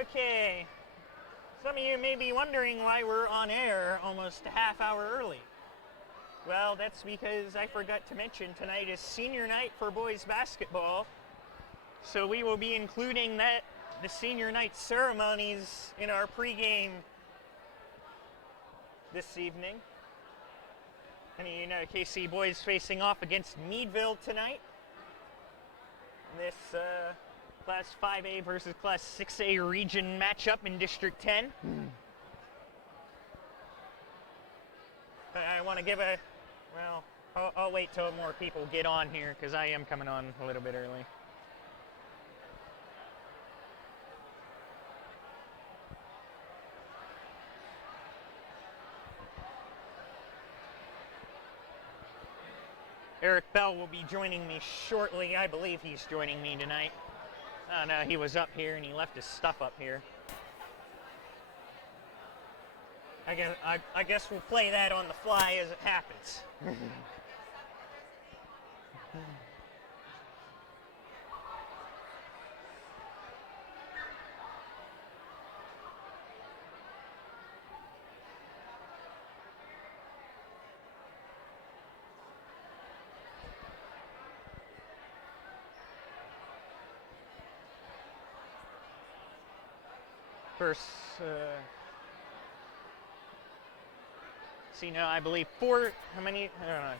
Okay, some of you may be wondering why we're on air almost a half hour early. Well, that's because I forgot to mention tonight is senior night for boys basketball. So we will be including the senior night ceremonies in our pregame this evening. And you know, KC boys facing off against Meadville tonight. This Class 5A versus Class 6A region matchup in District 10. I want to give I'll wait till more people get on here because I am coming on a little bit early. Eric Bell will be joining me shortly. I believe he's joining me tonight. Oh no, he was up here and he left his stuff up here. I guess we'll play that on the fly as it happens. First, see now I believe four, how many, I don't know.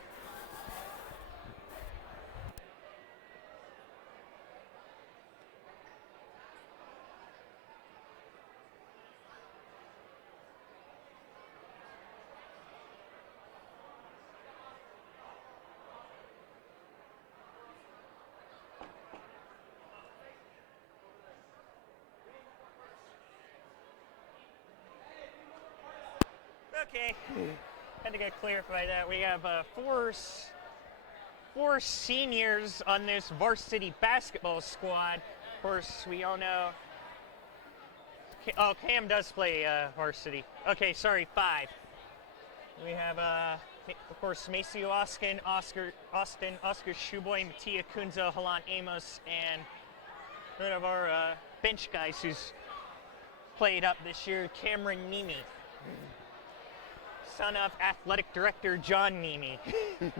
Okay, had to clarify that. We have four seniors on this varsity basketball squad. Of course, we all know. Oh, Cam does play varsity. Okay, sorry, 5. We have, of course, Maceo Oscar Shuboy, Mattia Kunzo, Halan Amos, and one of our bench guys who's played up this year, Cameron Nemi. Son of athletic director John Nemi. I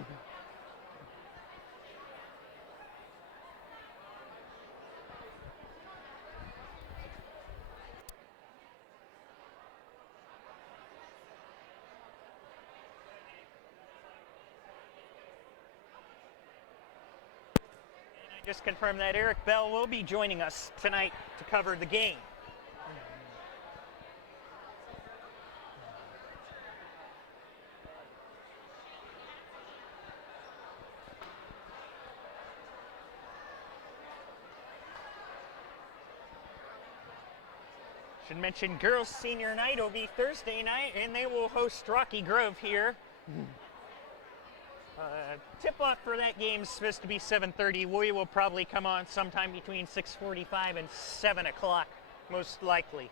just confirmed that Eric Bell will be joining us tonight to cover the game. Should mention girls senior night will be Thursday night and they will host Rocky Grove here. Tip-off for that game is supposed to be 7:30. We will probably come on sometime between 6:45 and 7 o'clock, most likely.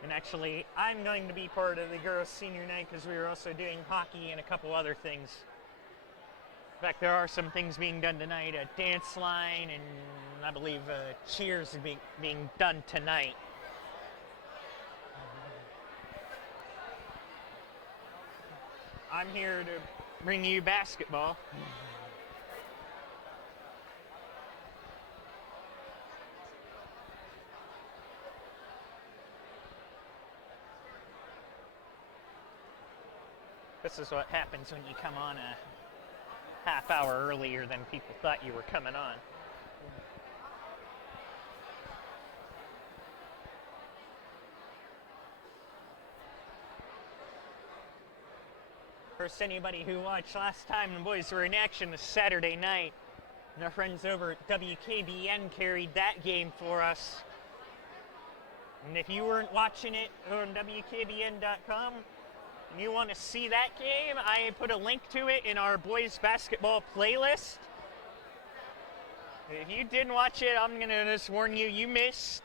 And actually, I'm going to be part of the girls' senior night because we were also doing hockey and a couple other things. In fact, there are some things being done tonight, a dance line, and I believe cheers are being done tonight. I'm here to bring you basketball. This is what happens when you come on a half hour earlier than people thought you were coming on. First, anybody who watched last time the boys were in action this Saturday night, and our friends over at WKBN carried that game for us. And if you weren't watching it on WKBN.com, and you want to see that game, I put a link to it in our boys basketball playlist. If you didn't watch it, I'm going to just warn you, you missed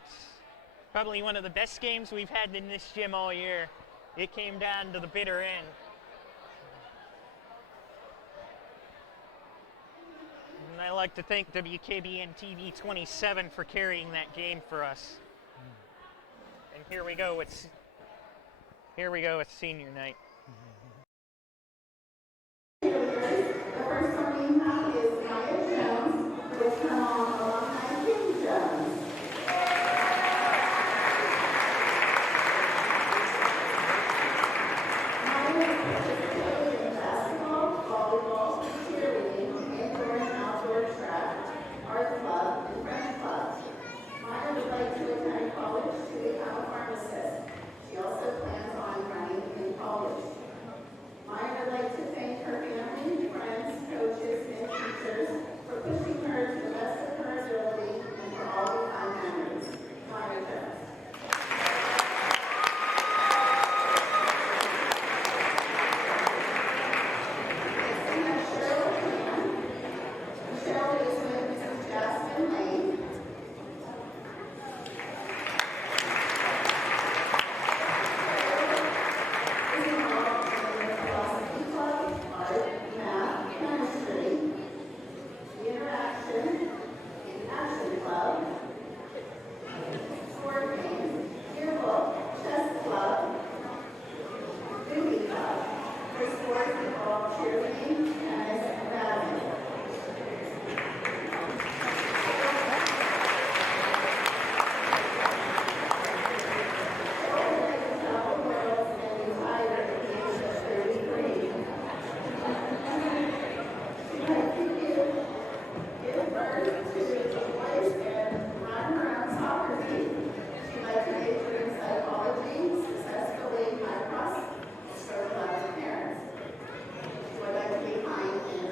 probably one of the best games we've had in this gym all year. It came down to the bitter end. And I like to thank WKBN TV 27 for carrying that game for us. And here we go with senior night. The first one we have is Maya Jones with her mom, alumni Kim Jones. Maya participated in basketball, volleyball, cheerleading, indoor and outdoor track, art club, and French clubs. Maya would like to attend college to become a pharmacist. She also plans on running in college. Maya would like to thank her family, friends, coaches, and teachers for pushing her to the best of her ability and for all the fun memories. Maya Jones. Next we have Cheryl Pan. Cheryl is with Mrs. Jasmine Lane. Is involved in the philosophy club, art, math, chemistry, the interaction, action club, sport games, yearbook, chess club, duty club. Her sports involve cheerleading, tennis, and badminton. Successfully, my cross, so glad to parents. She would like to be kind and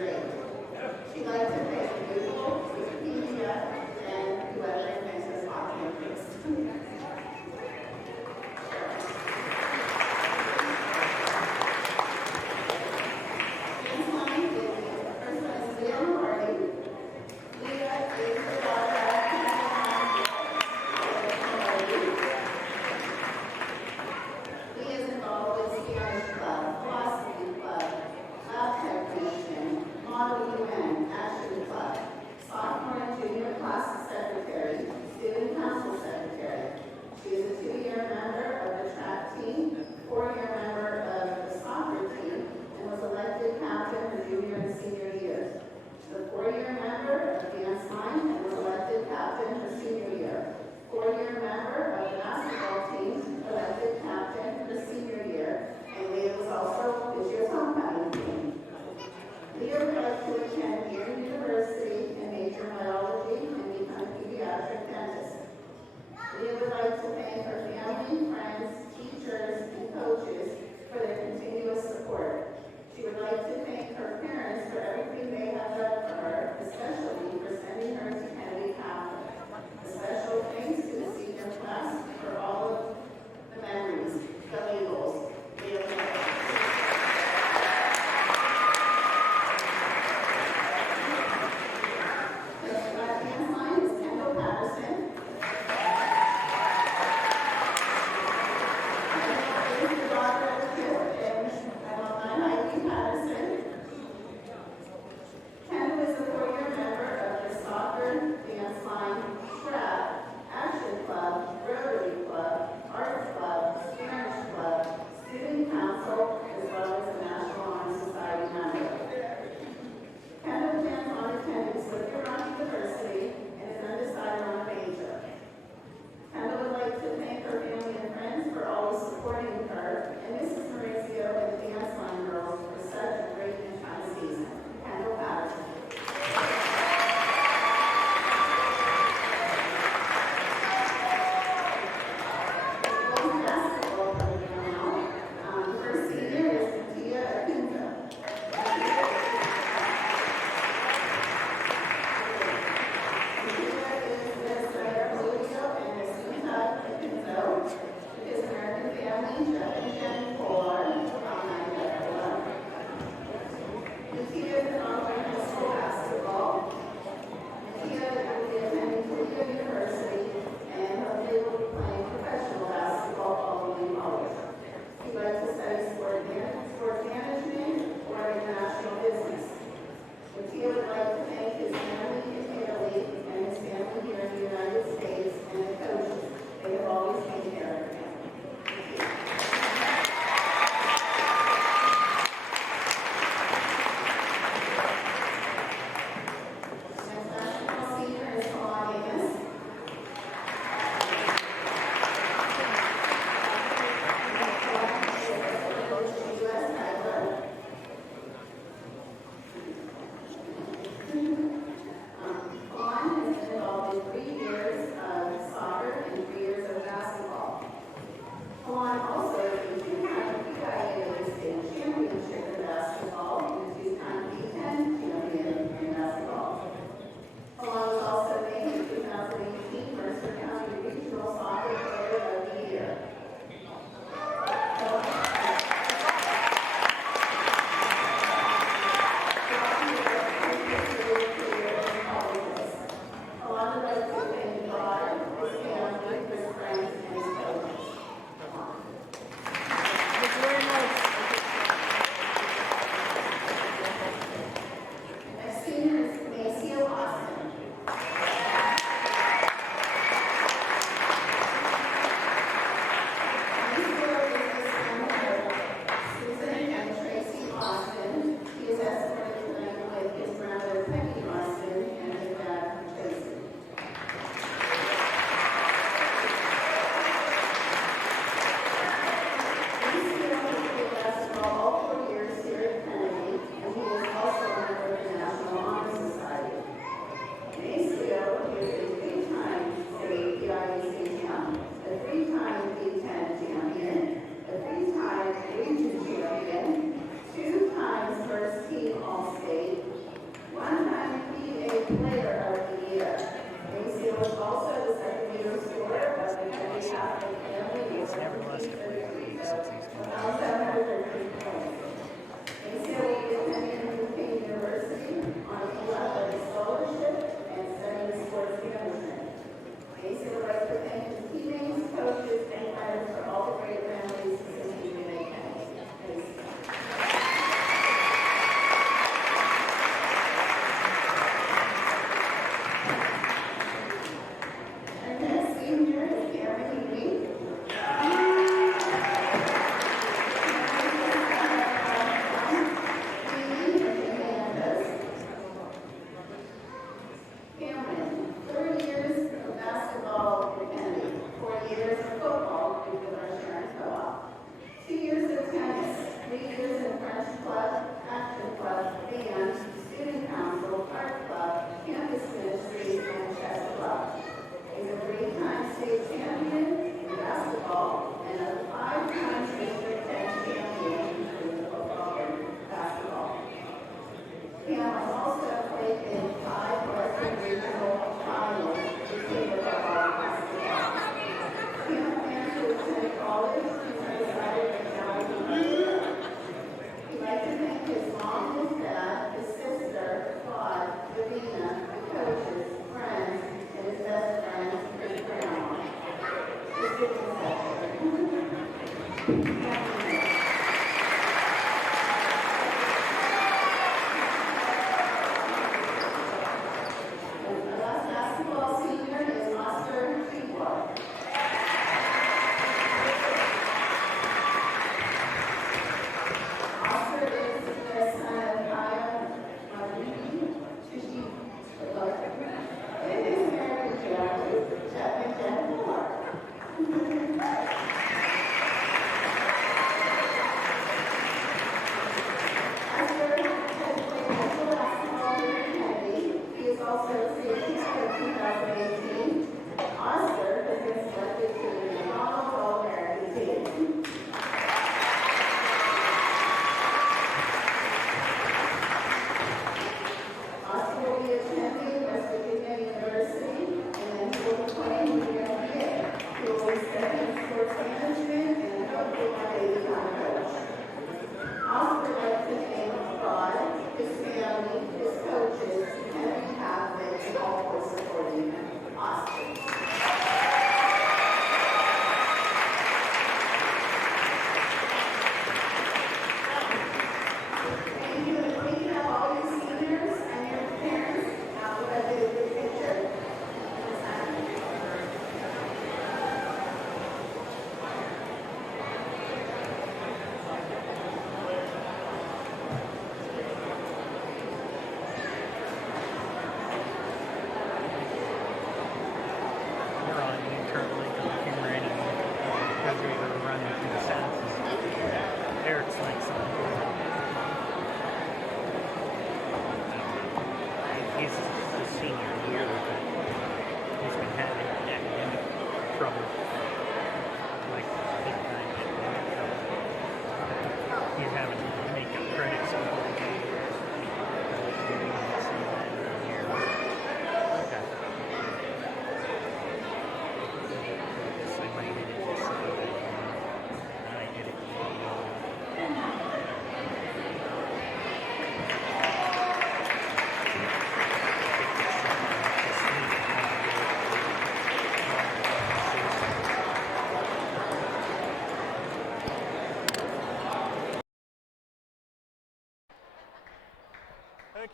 credits.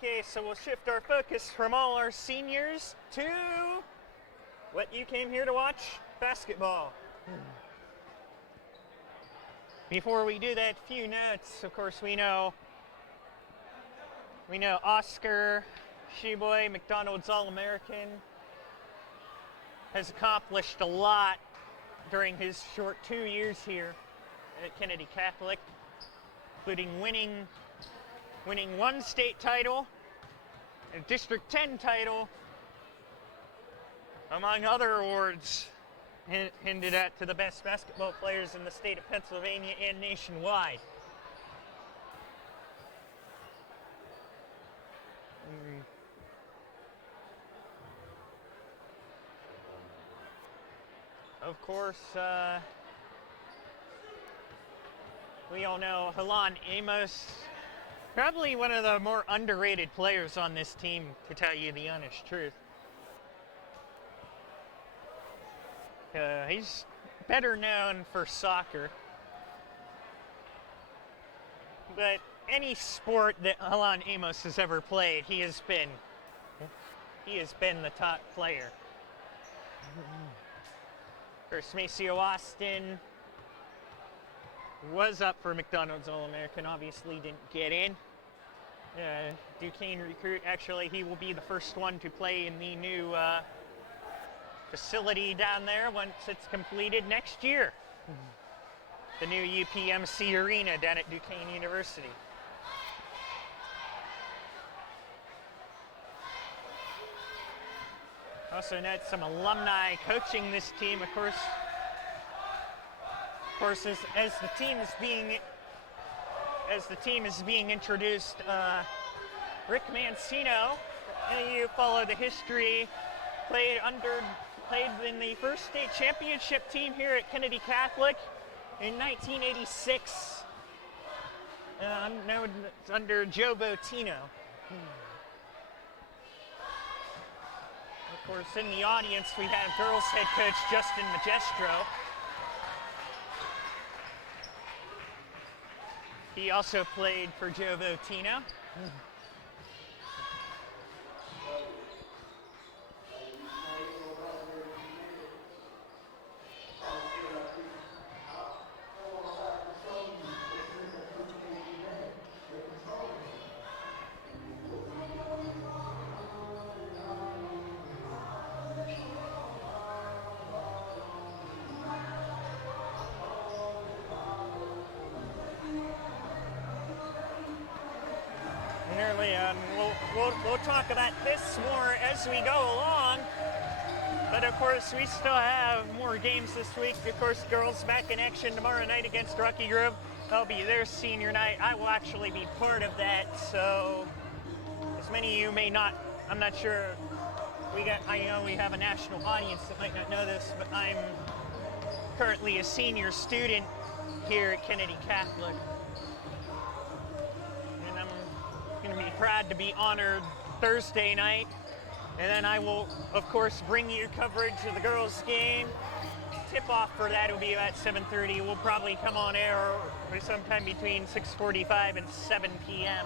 Okay, so we'll shift our focus from all our seniors to what you came here to watch, basketball. Before we do that, few notes. Of course, we know Oscar Sheboy, McDonald's All-American, has accomplished a lot during his short 2 years here at Kennedy Catholic, including winning one state title, a District 10 title, among other awards handed out to the best basketball players in the state of Pennsylvania and nationwide. Of course, we all know Halan Amos, probably one of the more underrated players on this team, to tell you the honest truth. He's better known for soccer, but any sport that Halan Amos has ever played, he has been the top player. Of course, Maceo Austin was up for McDonald's All-American, obviously didn't get in. Duquesne recruit, actually, he will be the first one to play in the new facility down there once it's completed next year. The new UPMC arena down at Duquesne University. Also note some alumni coaching this team, of course, as the team is being introduced, Rick Mancino, you follow the history, played in the first state championship team here at Kennedy Catholic in 1986, under Joe Botino. Of course, in the audience we have girls head coach Justin Magestro. He also played for Joe Botino. We'll talk about this more as we go along, but of course we still have more games this week. Of course, girls back in action tomorrow night against Rocky Grove. That'll be their senior night. I will actually be part of that, so as many of you may not, I'm not sure, I know we have a national audience that might not know this, but I'm currently a senior student here at Kennedy Catholic. Going to be proud to be honored Thursday night, and then I will of course bring you coverage of the girls game. Tip off for that will be about 7:30. We'll probably come on air sometime between 6:45 and 7 p.m.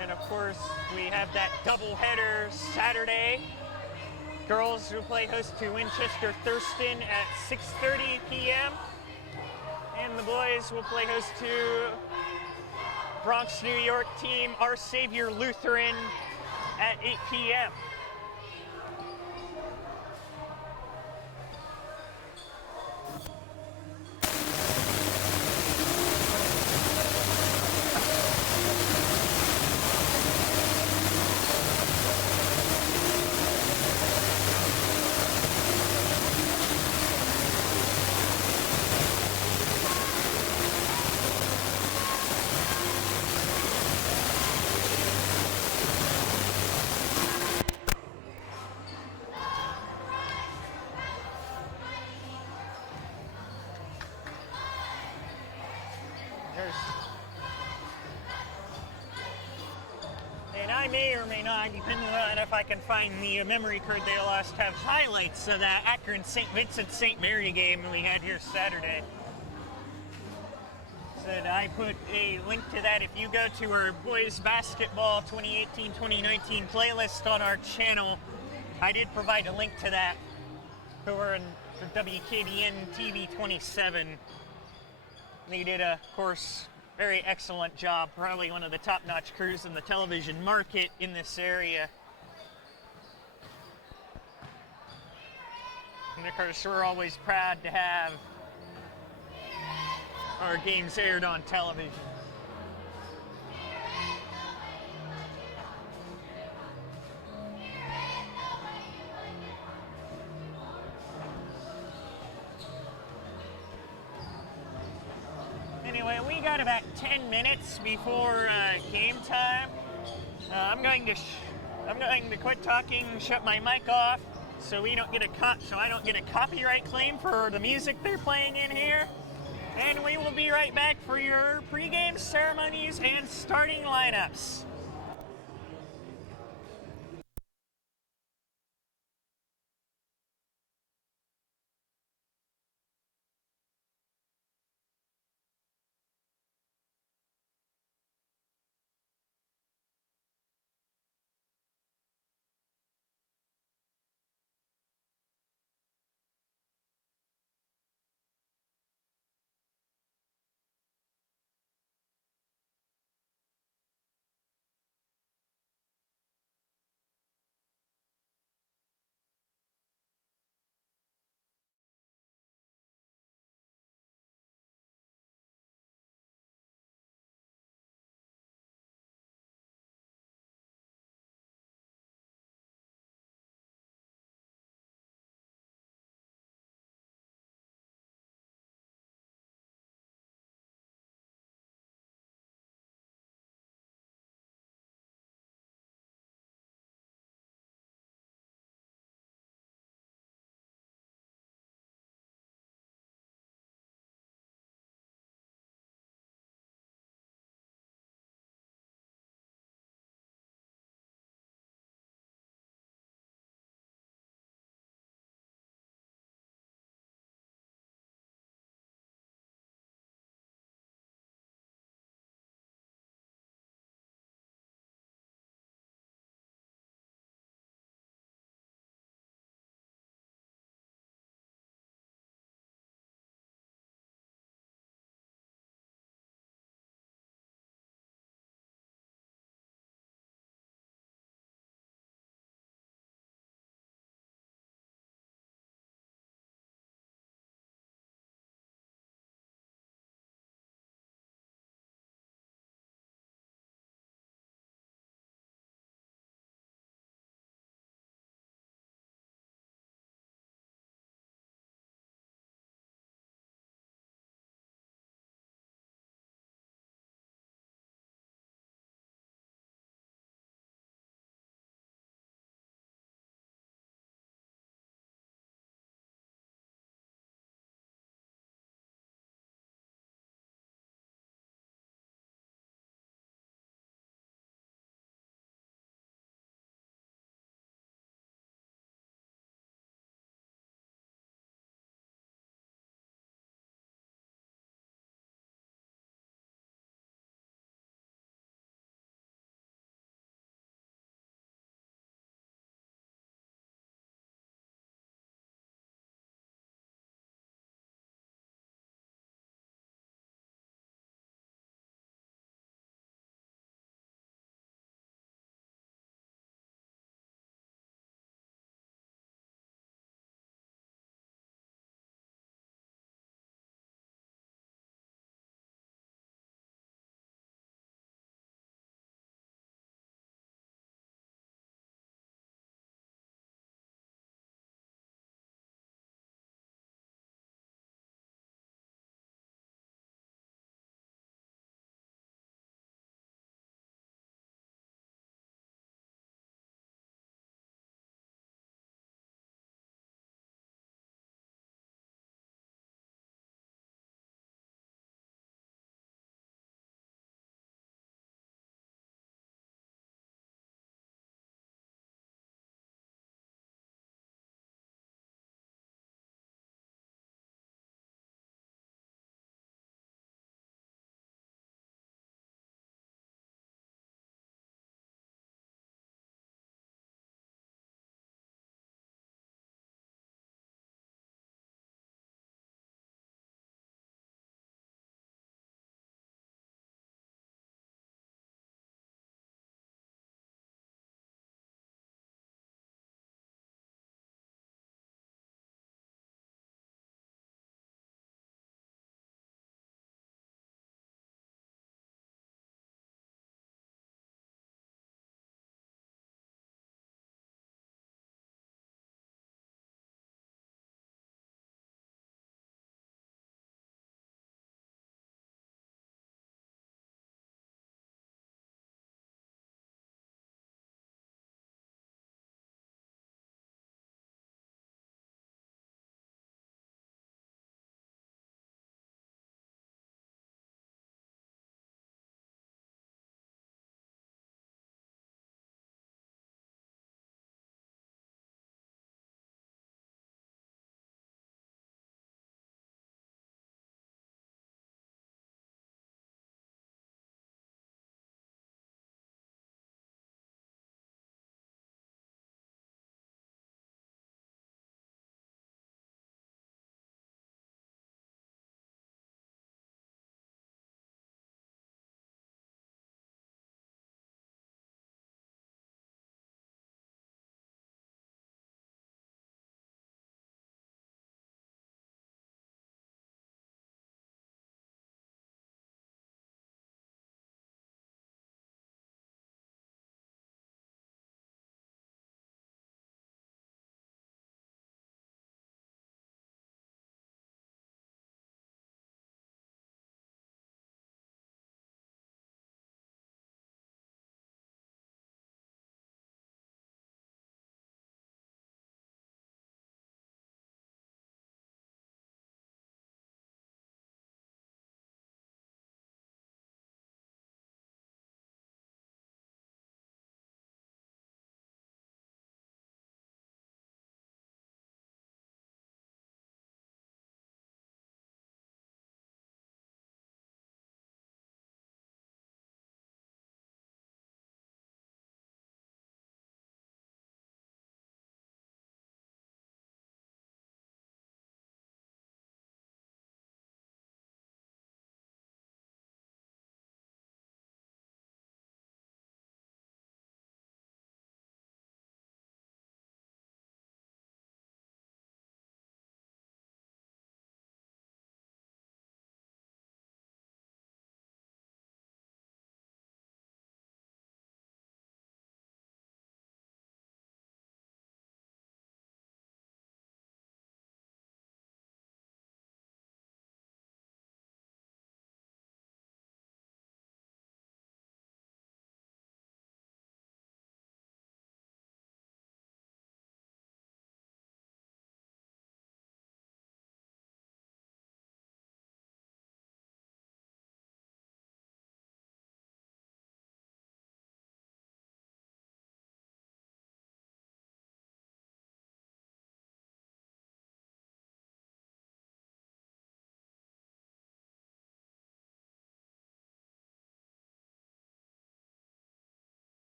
And of course we have that doubleheader Saturday. Girls will play host to Winchester Thurston at 6:30 p.m. and the boys will play host to Bronx, New York team, Our Savior Lutheran at 8 p.m. There's, and I may or may not, depending on if I can find the memory card they lost, have highlights of that Akron St. Vincent St. Mary game we had here Saturday. And I put a link to that if you go to our boys basketball 2018-2019 playlist on our channel. I did provide a link to that over in the WKBN TV 27. They did, of course, very excellent job. Probably one of the top-notch crews in the television market in this area. And of course, we're always proud to have our games aired on television. Anyway, we got about 10 minutes before game time. I'm going to quit talking, shut my mic off, so I don't get a copyright claim for the music they're playing in here. And we will be right back for your pregame ceremonies and starting lineups.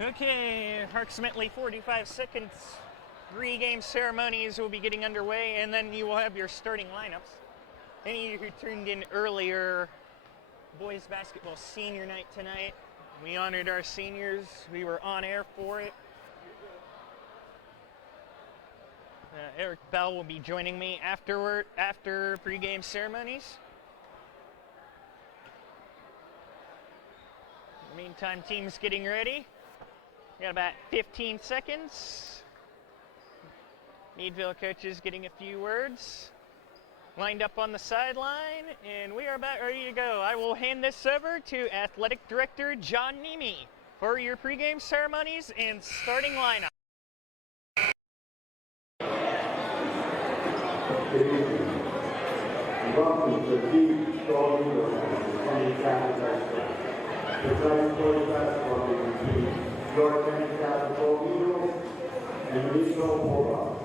Okay, approximately 45 seconds. Pregame ceremonies will be getting underway, and then you will have your starting lineups. Any of you who tuned in earlier, boys basketball senior night tonight. We honored our seniors. We were on air for it. Eric Bell will be joining me after pregame ceremonies. In the meantime, team's getting ready. We got about 15 seconds. Meadville coaches getting a few words. Lined up on the sideline, and we are about ready to go. I will hand this over to Athletic Director John Nemi for your pregame ceremonies and starting lineup. Good evening, and welcome to the Deep Gold Eagle Center in KCHS. Tonight's boys basketball game between York County Catholic Gold Eagles and Meadville Bulldogs.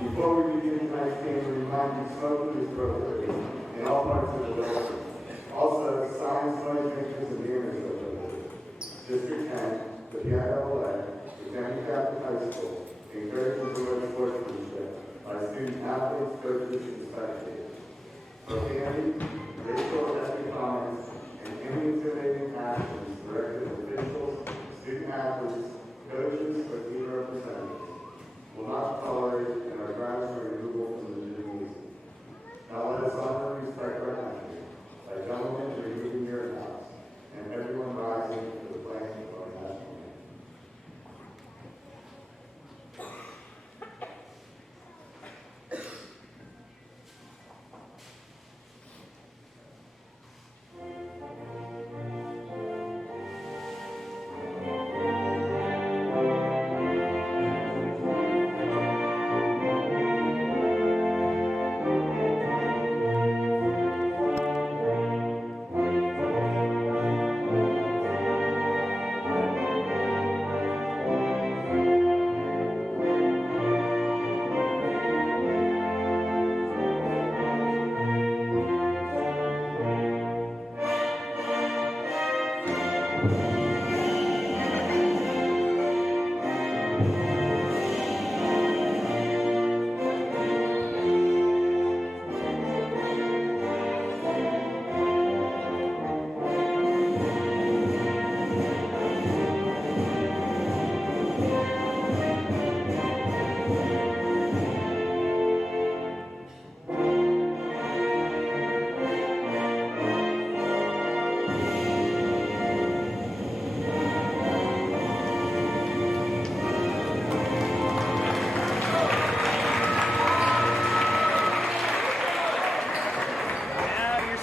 Before we begin tonight's game, we remind you smoking is prohibited in all parts of the building. Also, signs, noise makers, and mirrors are prohibited. District 10, the PIAA, the County Catholic High School, encourages the word sportsmanship by student athletes, coaches, and spectators. Profanity, racial or ethnic comments, and any intimidating actions directed at officials, student athletes, coaches, or team representatives will not be tolerated and are grounds for removal from the gymnasium. Now let us honor and respect our country by gentlemen removing your hats and everyone rising to the pledge of our national anthem.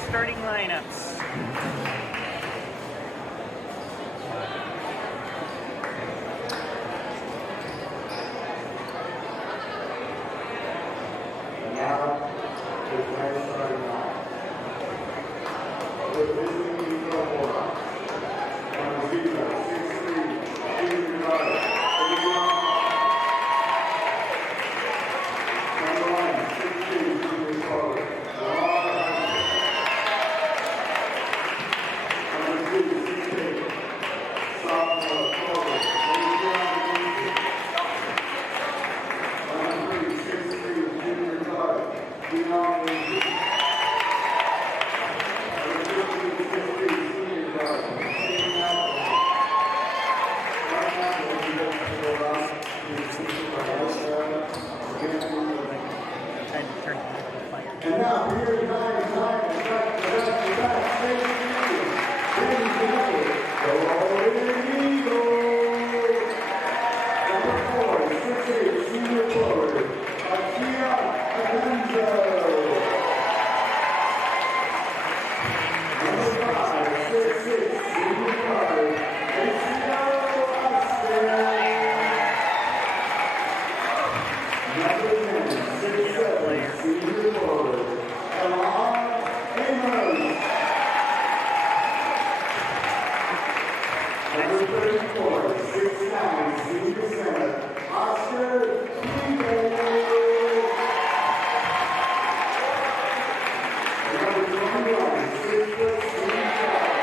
Starting lineups. And now, the players starting line. With visiting Meadville Bulldogs. Number 0, 6'3", junior guard, number 1, 6'2", junior forward, number 2, 6'8", sophomore forward, number 3, 6'3", junior guard, Number 15, senior guard, Shane Malcolm. Right now, we'll be able to go around to the senior guard, and now, here tonight, and back, State Union, ladies and gentlemen, go Eagles! Number 4, 6'8", senior forward, Atkinson. Number 5, 6'6", senior guard, Number 10, 6'7", senior forward, Number 34, 6'9", senior center, Oscar Number 21, 6 foot senior guard,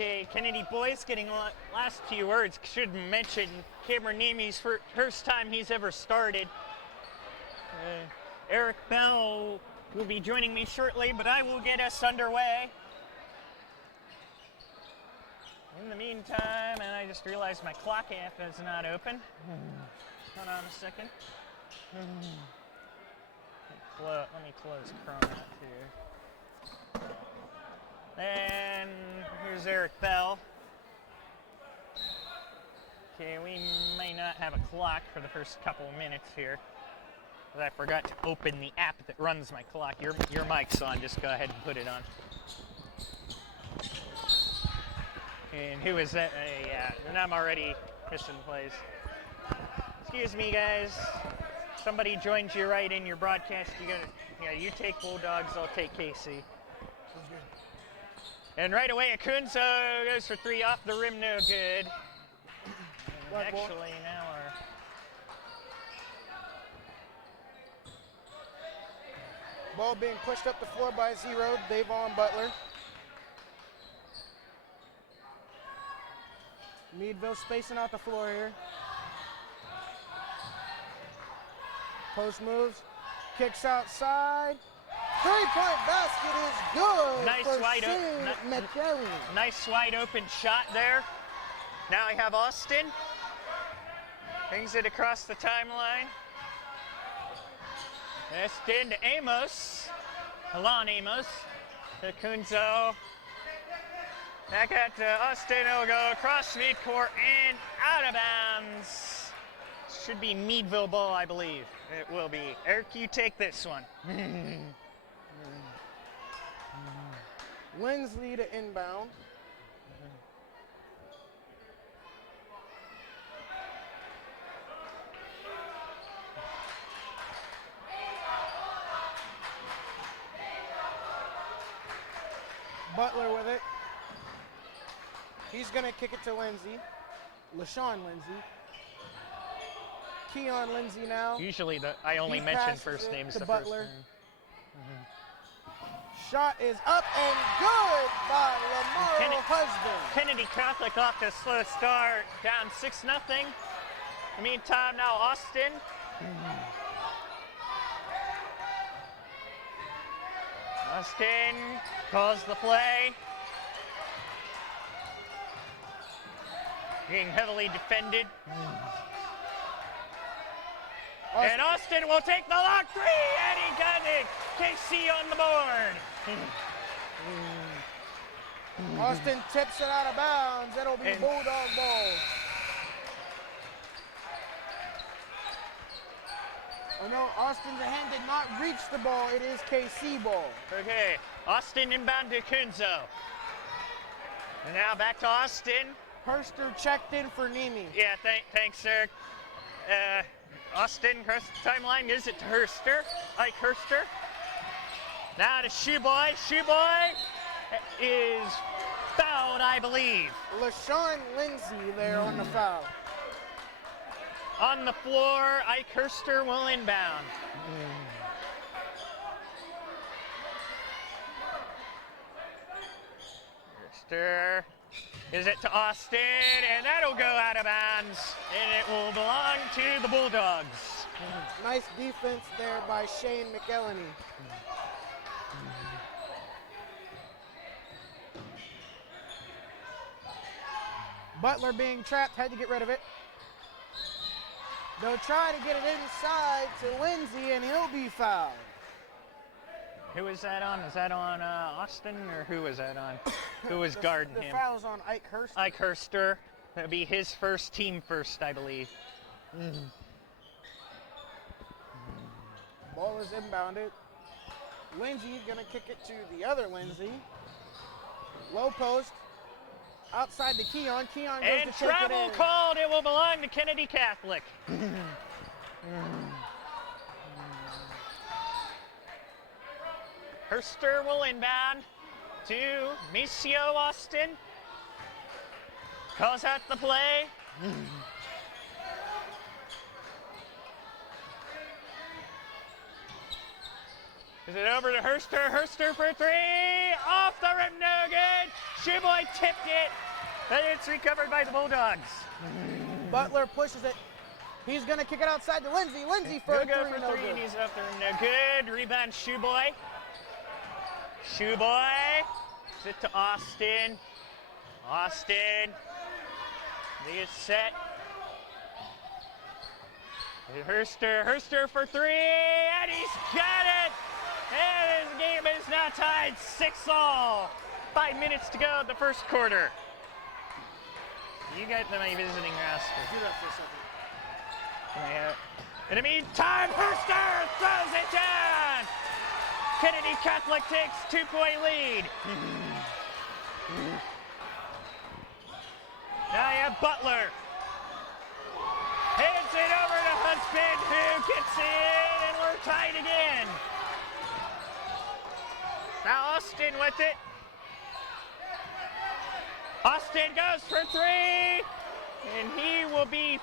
Okay, Kennedy Boyce getting last few words. Should mention Cameron Nemey's first time he's ever started. Eric Bell will be joining me shortly, but I will get us underway. In the meantime, and I just realized my clock app is not open. Hold on a second. Let me close Chrome out here. And here's Eric Bell. Okay, we may not have a clock for the first couple of minutes here, but I forgot to open the app that runs my clock. Your mic's on, just go ahead and put it on. And who is that? Yeah, and I'm already missing plays. Excuse me, guys. Somebody joins you right in your broadcast. You take Bulldogs, I'll take KC. And right away, Atkinson goes for 3 off the rim, no good. Actually, now ball being pushed up the floor by 0, Davon Butler. Meadville spacing out the floor here. Post moves, kicks outside. 3-point basket is good. Nice for nice wide open shot there. Now I have Austin. Brings it across the timeline. Austin to Amos. Alon Amos. To Kunzo. Back at Austin. It'll go across midcourt and out of bounds. Should be Meadville ball, I believe. It will be. Eric, you take this one. Lindsley to inbound. Butler with it. He's going to kick it to Lindsay. LaShawn Lindsay. Keon Lindsay now. Usually I only mention first names to the Butler. first time. Shot is up and good by Lamaro Husband. Kennedy Catholic off to a slow start, down 6-0. In the meantime, now Austin. Austin calls the play. Being heavily defended. And Austin will take the lock 3, and he got it. KC on the board. Austin tips it out of bounds. That'll be Bulldog ball. Oh no, Austin's hand did not reach the ball. It is KC ball. Okay, Austin inbound to Kunzo. And now back to Austin. Herster checked in for Nemi. Yeah, thanks, Eric. Austin across the timeline gives it to Herster. Ike Herster. Now to Shoeboy. Shoeboy is fouled, I believe. LaShawn Lindsay there on the foul. On the floor, Ike Herster will inbound. Herster gives it to Austin, and that'll go out of bounds, and it will belong to the Bulldogs. Nice defense there by Shane McElhenney. Butler being trapped, had to get rid of it. They'll try to get it inside to Lindsay, and he'll be fouled. Who is that on? Is that on Austin, or who is that on? Who was guarding him? The foul's on Ike Herster. Ike Herster. That'll be his first, team first, I believe. Ball is inbounded. Lindsay gonna kick it to the other Lindsay. Low post. Outside to Keon. Keon goes and to take travel it in. called. It will belong to Kennedy Catholic. Herster will inbound to Micio Austin. Calls out the play. Is it over to Herster? Herster for 3. Off the rim, no good. Shoeboy tipped it, but it's recovered by the Bulldogs. Butler pushes it. He's going to kick it outside to Lindsay. Lindsay for He'll a go three, for no three, good. and he's up there. No good. Rebound, Shoeboy. Shoeboy. Sit to Austin. Austin. They get set. Herster for three, and he's got it! And the game is now tied 6-all. 5 minutes to go in the first quarter. You got my visiting roster. Do that for a second. Can I have it? In the meantime, Herster throws it down! Kennedy Catholic takes 2-point lead. Now you have Butler. Hands it over to Husband, who gets in, and we're tied again. Now Austin with it. Austin goes for three, and he will be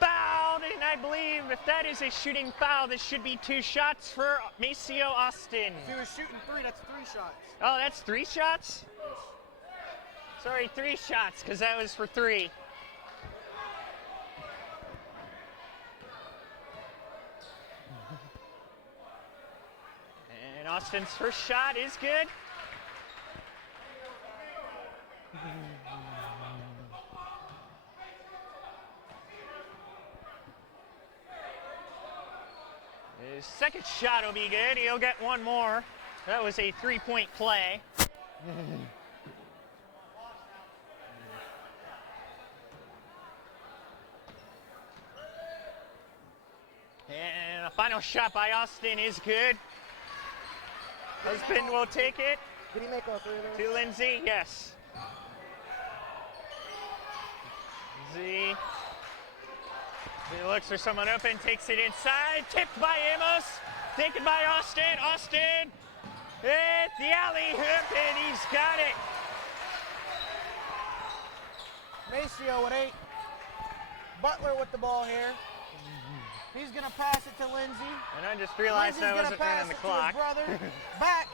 fouled, and I believe if that is a shooting foul, this should be 2 shots for Maceo Austin. If he was shooting 3, that's 3 shots. Oh, that's 3 shots? Sorry, 3 shots, because that was for 3. And Austin's first shot is good. His second shot will be good. He'll get one more. That was a 3-point play. And a final shot by Austin is good. Husband will take it. Did he make all 3 of those? To Lindsay, yes. Lindsay looks for someone open, takes it inside, tipped by Amos, taken by Austin. Austin at the alley hoop, and he's got it. Maceo with 8. Butler with the ball here. He's going to pass it to Lindsay. And I just realized I wasn't running the clock. To his brother. Back.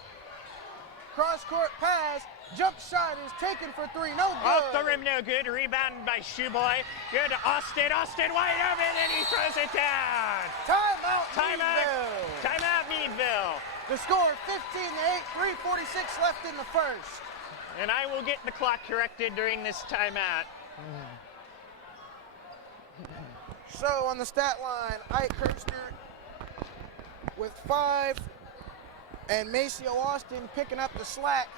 Cross-court pass. Jump shot is taken for 3. No good. Off the rim, no good. Rebound by Shoeboy. Good to Austin. Austin wide open, and he throws it down. Timeout, Timeout. Meadville. Timeout, Meadville. The score 15-8, 3:46 left in the first. And I will get the clock corrected during this timeout. So on the stat line, Ike Herster with 5, and Maceo Austin picking up the slack,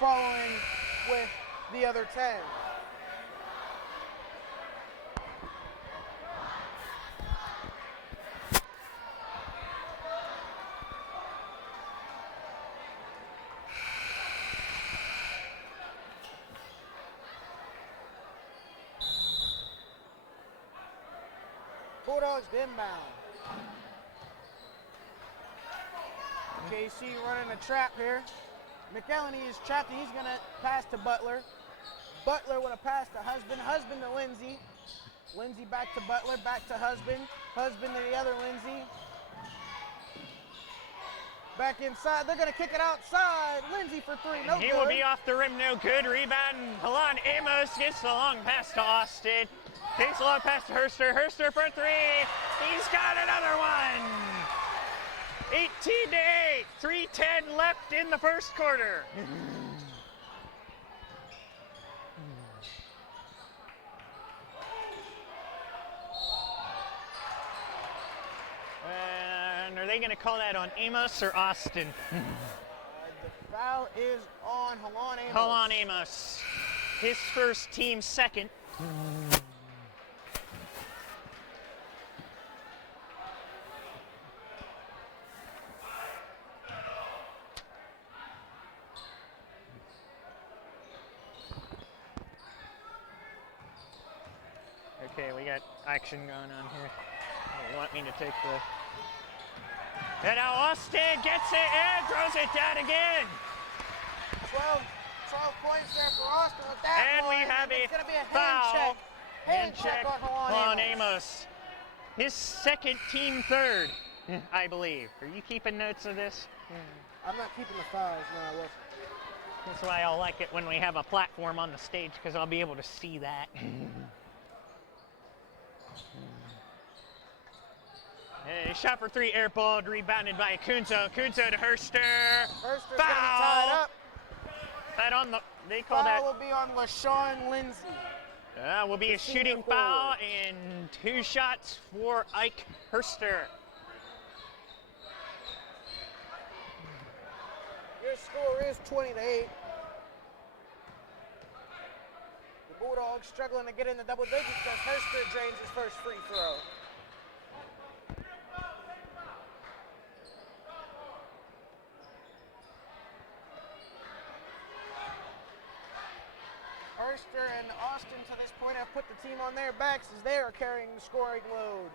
following with the other 10. Bulldogs inbound. KC running a trap here. McElhenney is trapped, and he's going to pass to Butler. Butler with a pass to Husband. Husband to Lindsay. Lindsay back to Butler, back to Husband. Husband to the other Lindsay. Back inside. They're going to kick it outside. Lindsay for 3. No good. He will be off the rim. No good. Rebound. Halan Amos gets the long pass to Austin. Takes a long pass to Herster. Herster for 3. He's got another one. 18-8. 3:10 left in the first quarter. And are they going to call that on Amos or Austin? The foul is on Halan Amos. Halan Amos. His first, team second. Okay, we got action going on here. You want me to take the... And now Austin gets it and throws it down again. 12 points there for Austin with that And we one. have It's a going to be a foul. hand check on on Halan Amos. Amos. His second, team third, I believe. Are you keeping notes of this? I'm not keeping the fouls. No, I wasn't. That's why I'll like it when we have a platform on the stage, because I'll be able to see that. Shot for three, airballed, rebounded by Kunzo. Kunzo to Herster. Herster's Foul! gonna be tied up. That on the, they call Foul that. will be on LaShawn Lindsay. Will be a shooting foul and 2 shots for Ike Herster. Your score is 20-8. The Bulldogs struggling to get in the double digits as Herster drains his first free throw. Herster and Austin to this point have put the team on their backs as they are carrying the scoring load.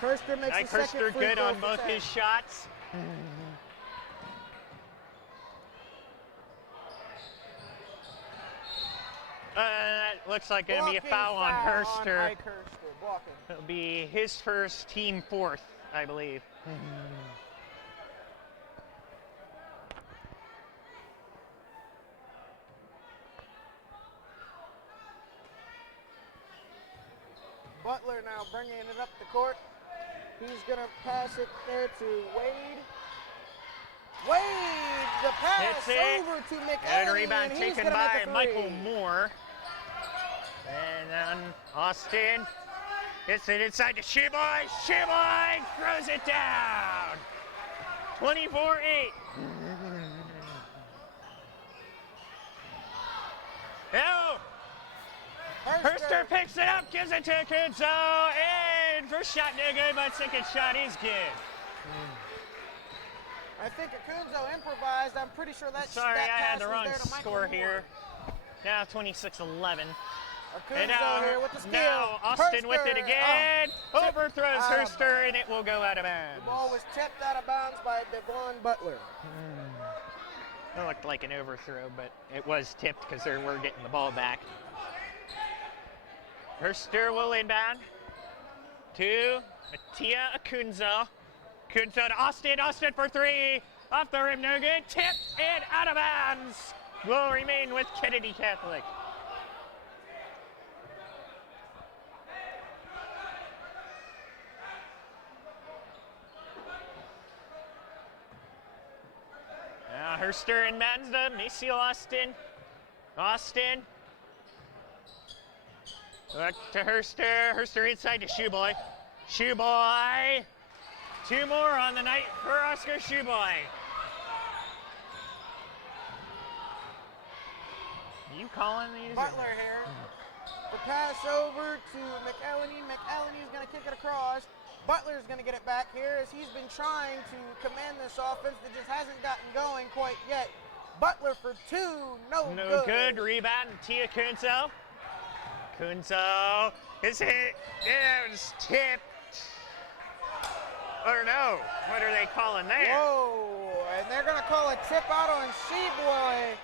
Herster makes Ike the second Herster free good throw on for both 10. his shots. That looks like going to be a Blocking foul on Herster. Ike Herster, blocking. It'll be his first, team 4th, I believe. Butler now bringing it up the court. He's going to pass it there to Wade. Wade, the pass Hits it. over to Good McElhenney, rebound and he's taken going to by make a three. Michael Moore. And then Austin gets it inside to Shoeboy. Shoeboy throws it down. 24-8. Oh! Herster picks it up, gives it to Kunzo, and first shot no good, but second shot is good. I think Kunzo improvised. I'm pretty sure that Sorry, that I had pass the was wrong there to Michael score Moore. here. Now 26-11. And Kunzo here with the steal. now Austin with it Herster, again. Overthrows out of Herster, and it will go out of bounds. The ball was tipped out of bounds by Devon Butler. It looked like an overthrow, but it was tipped because they were getting the ball back. Herster will inbound to Mattia Kunzo. Kunzo to Austin. Austin for three. Off the rim, no good. Tipped and out of bounds. Will remain with Kennedy Catholic. Now Herster inbounds to Maceo Austin. Austin. Back to Herster. Herster inside to Shoeboy. Shoeboy. 2 more on the night for Oscar Shoeboy. You calling these? Butler here. The pass over to McElhenney. McElhenney's going to kick it across. Butler's going to get it back here as he's been trying to command this offense that just hasn't gotten going quite yet. Butler for 2, no good. Rebound, Tia Kunzo. Kunzo is hit. It was tipped. Or no, what are they calling there? Whoa, and they're going to call a tip out on Sheboy,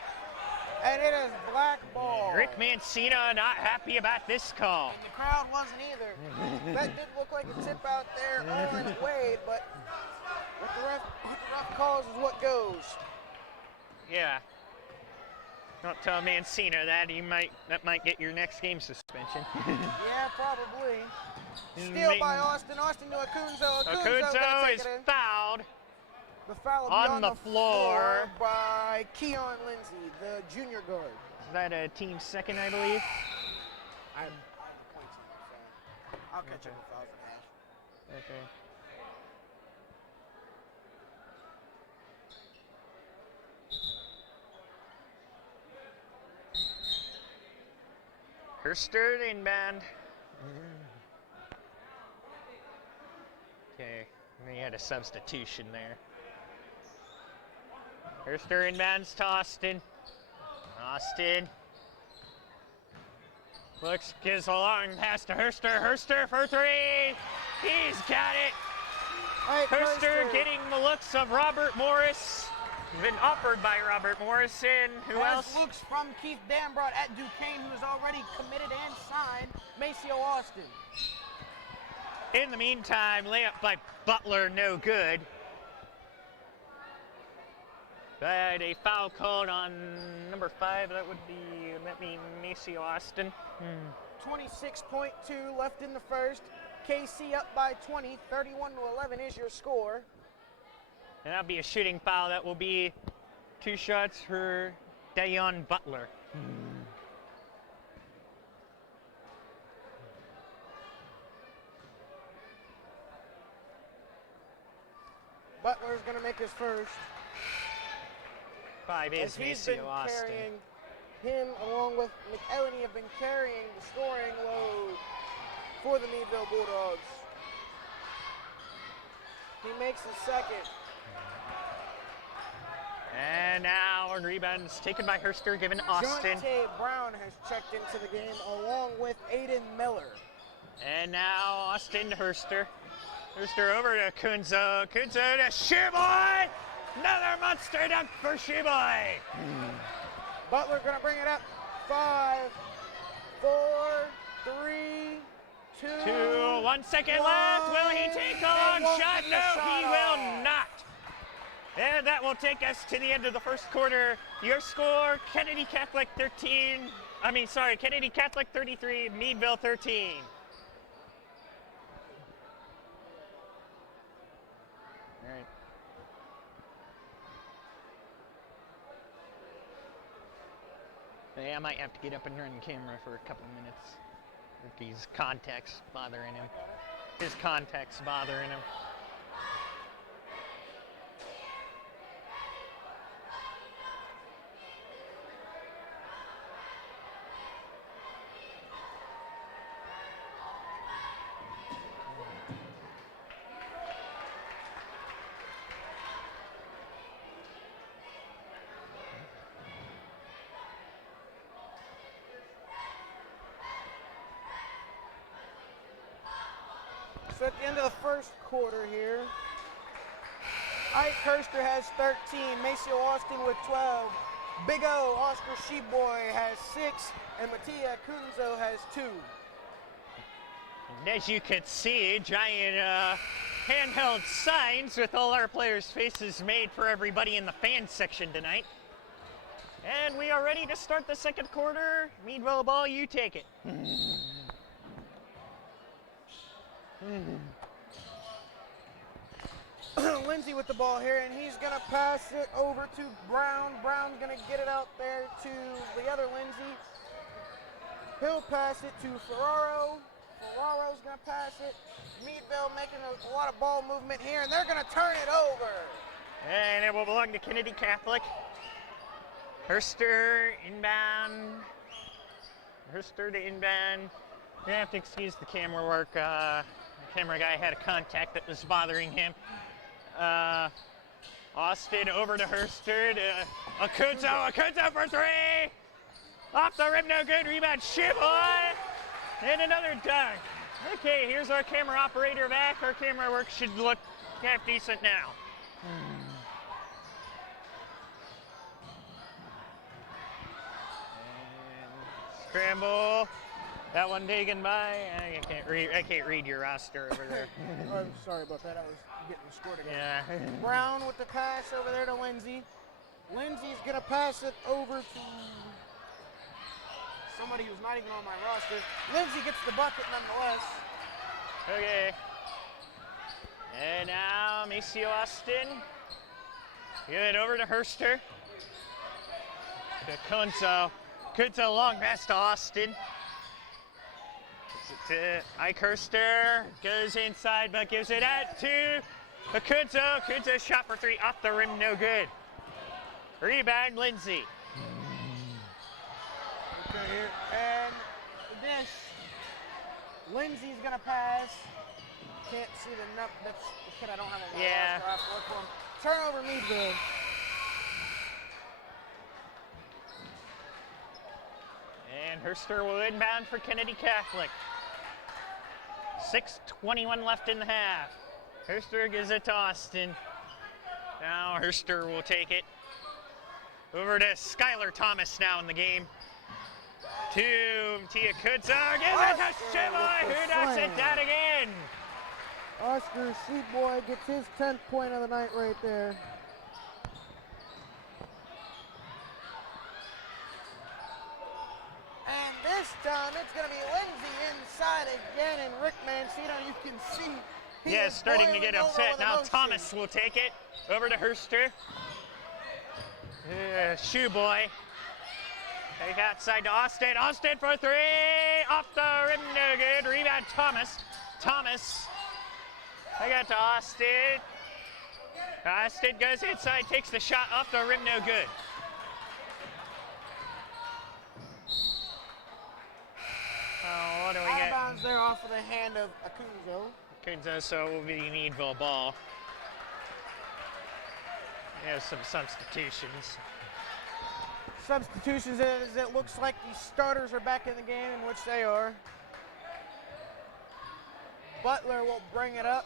and it is black ball. Rick Mancino not happy about this call. And the crowd wasn't either. That did look like a tip out there on Wade, but what the ref calls is what goes. Yeah. Don't tell Mancino that. That might get your next game suspension. Yeah, probably. Steal by Austin. Austin to Akunzo. Akunzo is fouled. The foul will be on the floor by Keon Lindsay, the junior guard. Is that a team second, I believe? I'm the points on that, so I'll catch up with fouls and hash. Okay. Herster inbound. Okay, we had a substitution there. Herster inbounds to Austin. Austin gives a long pass to Herster. Herster for three. He's got it. Right, Herster getting the looks of Robert Morris. Been offered by Robert Morrison. Who else? Looks from Keith Dambrot at Duquesne, who is already committed and signed Maceo Austin. In the meantime, layup by Butler, no good. But a foul called on number 5. That would be Macy Austin. 26.2 left in the first. KC up by 20, 31-11 is your score. And that'll be a shooting foul. That will be 2 shots for Dayon Butler. Butler's going to make his first. 5 is Macy Austin. Him along with McElhenney have been carrying the scoring load for the Meadville Bulldogs. He makes the second. And now a rebound is taken by Herster, given Austin. Jonte Brown has checked into the game along with Aiden Miller. And now Austin to Herster. Herster over to Kunzo. Kunzo to Shoeboy. Another monster dunk for Shoeboy. Butler gonna bring it up. 5, 4, 3, 2, 1 second left. Will he take a long shot? No, he will not. And that will take us to the end of the first quarter. Your score, Kennedy Catholic 33, Meadville 13. All right. Yeah, I might have to get up and run the camera for a couple minutes. If these contacts bothering him. His contacts bothering him. So at the end of the first quarter here, Ike Herster has 13, Maceo Austin with 12, Big O, Oscar Sheboy has 6, and Mattia Kunzo has 2. And as you could see, giant handheld signs with all our players' faces made for everybody in the fan section tonight. And we are ready to start the second quarter. Meadville ball, you take it. Lindsay with the ball here, and he's going to pass it over to Brown. Brown's going to get it out there to the other Lindsay. He'll pass it to Ferraro. Ferraro's going to pass it. Meadville making a lot of ball movement here, and they're going to turn it over. And it will belong to Kennedy Catholic. Herster inbound. Herster to inbound. You're going to have to excuse the camera work. The camera guy had a contact that was bothering him. Austin over to Herster to Akunzo for 3! Off the rim, no good, rebound, Sheboy! And another dunk. Okay, here's our camera operator back. Our camera work should look half decent now. And scramble. That one taken by, I can't read your roster over there. I'm sorry about that. I was getting the score together. Yeah. Brown with the pass over there to Lindsay. Lindsay's going to pass it over to somebody who's not even on my roster. Lindsay gets the bucket nonetheless. Okay. And now Maceo Austin. Give it over to Herster. To Kunzo. Kunzo long pass to Austin. To Ike Herster, goes inside but gives it out to Kunzo. Kunzo shot for 3 off the rim, no good. Rebound, Lindsay. Okay, here. And the dish. Lindsay's gonna pass. Can't see the number. That's the kid I don't have on my roster. I have to look for him. Turnover, Meadville. And Herster will inbound for Kennedy Catholic. 6:21 left in the half. Herster gives it to Austin. Now Herster will take it. Over to Skylar Thomas now in the game. To Tia Kunzo. Gives it to Sheboy, who knocks it down again. Oscar Sheboy gets his 10th point of the night right there. time. It's going to be Lindsay inside again, and Rick Mancino, you can see he Yeah, is starting to boiling get over upset. with Now emotion. Thomas will take it over to Herster. Shoe boy. Take outside to Austin. Austin for three. Off the rim, no good. Rebound Thomas. Thomas. They got to Austin. Austin goes inside, takes the shot off the rim, no good. Oh, what do we Out of get? bounds there off of the hand of Acunzo. Kunza, so it will be Meadville ball. There's some substitutions. Substitutions as it looks like the starters are back in the game, in which they are. Butler will bring it up.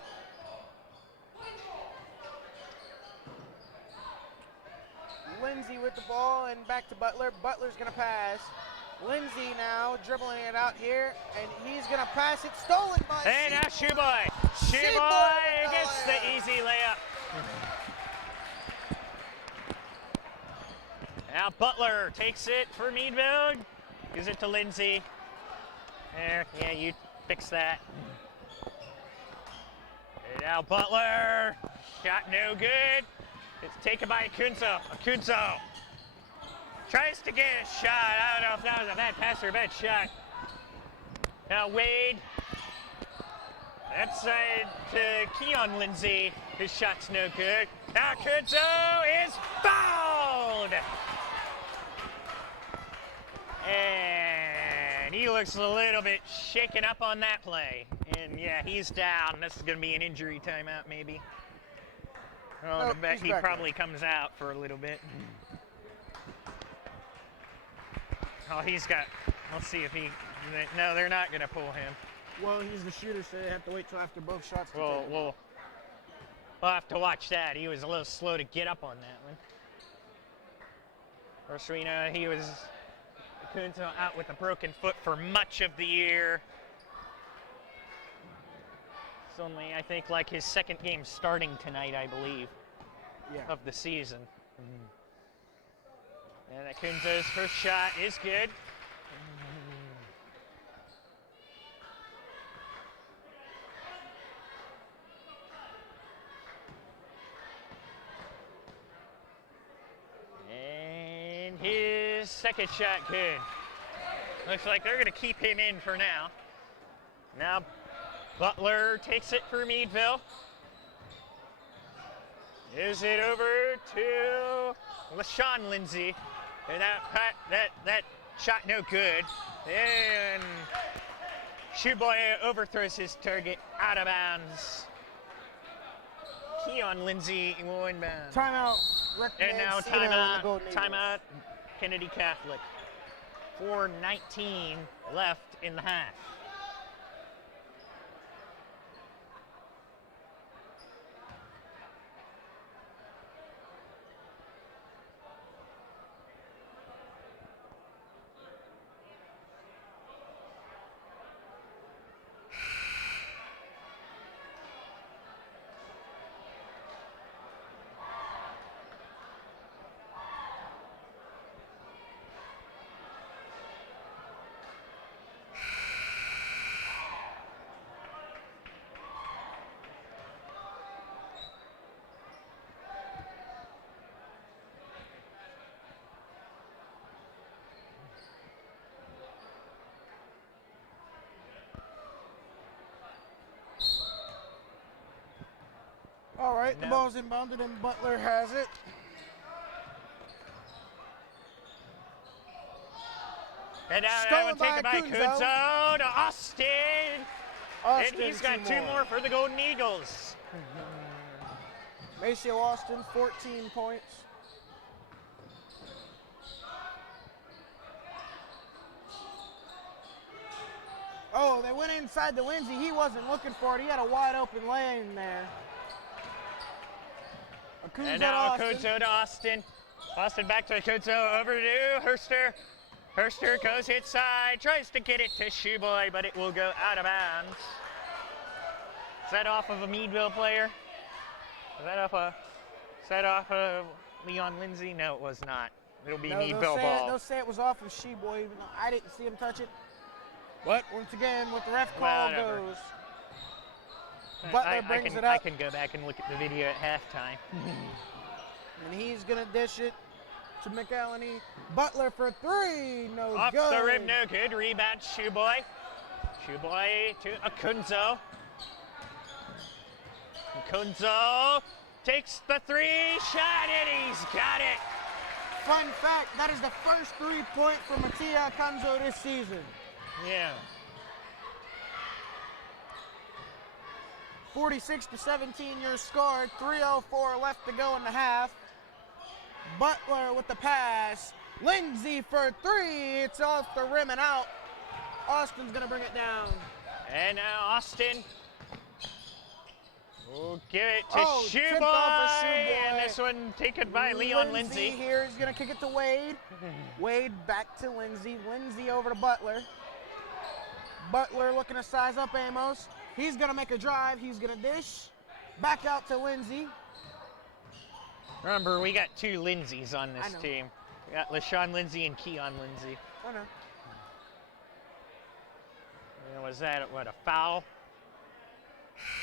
Lindsay with the ball and back to Butler. Butler's going to pass. Lindsay now dribbling it out here, and he's going to pass it. Stolen by And now Shoeboy. Shoeboy Shoeboy gets the easy layup. Now Butler takes it for Meadville. Gives it to Lindsay. There, yeah, you fix that. And now Butler. Shot no good. It's taken by Acunzo. Acunzo tries to get a shot. I don't know if that was a bad pass or a bad shot. Now Wade. That side to Keon Lindsay. His shot's no good. Now Acunzo is fouled. And he looks a little bit shaken up on that play. And yeah, he's down. This is going to be an injury timeout maybe. Oh, I bet he probably comes out for a little bit. Oh, he's got, let's see if he, no, they're not going to pull him. Well, he's the shooter, so they have to wait till after both shots. We'll have to watch that. He was a little slow to get up on that one. First we know he was Kunzo out with a broken foot for much of the year. It's only, I think, like his second game starting tonight, I believe, of the season. And Kunzo's first shot is good. And his second shot good. Looks like they're going to keep him in for now. Now Butler takes it for Meadville. Gives it over to LaShawn Lindsay. And that shot no good. And Shoeboy overthrows his target out of bounds. Keon Lindsay will inbound. Timeout. And now timeout, Kennedy Catholic. 4:19 left in the half. All right, the ball's inbounded and Butler has it. And now that one taken by Kunzo to Austin. And he's got two more for the Golden Eagles. Maceo Austin, 14 points. Oh, they went inside to Lindsay. He wasn't looking for it. He had a wide open lane there. And now Kunzo to Austin. Austin back to Kunzo, over to Herster. Herster goes inside, tries to get it to Shoeboy, but it will go out of bounds. Is that off of a Meadville player? Is that off of Leon Lindsay? No, it was not. It'll be Meadville ball. They'll say it was off of Shoeboy, even though I didn't see him touch it. But once again, what the ref call Whatever. goes. Butler brings it up. I can go back and look at the video at halftime. And he's going to dish it to McElhenney. Butler for three, no Off good. the rim, no good. Rebound, Shoeboy. Shoeboy to Akunzo. Akunzo takes the three, shot it, he's got it. Fun fact, that is the first 3-point for Mattia Akunzo this season. Yeah. 46-17 your score, 3:04 left to go in the half. Butler with the pass. Lindsay for three, it's off the rim and out. Austin's gonna bring it down. And now Austin will give it to tipped off of Shoeboy. Shoeboy. And this one taken by Leon Lindsay. Here, he's gonna kick it to Wade. Wade back to Lindsay. Lindsay over to Butler. Butler looking to size up Amos. He's gonna make a drive. He's gonna dish. Back out to Lindsay. Remember, we got two Lindsays on I this know. team. We got LaShawn Lindsay and Keon Lindsay. Oh no. And was that, what, a foul?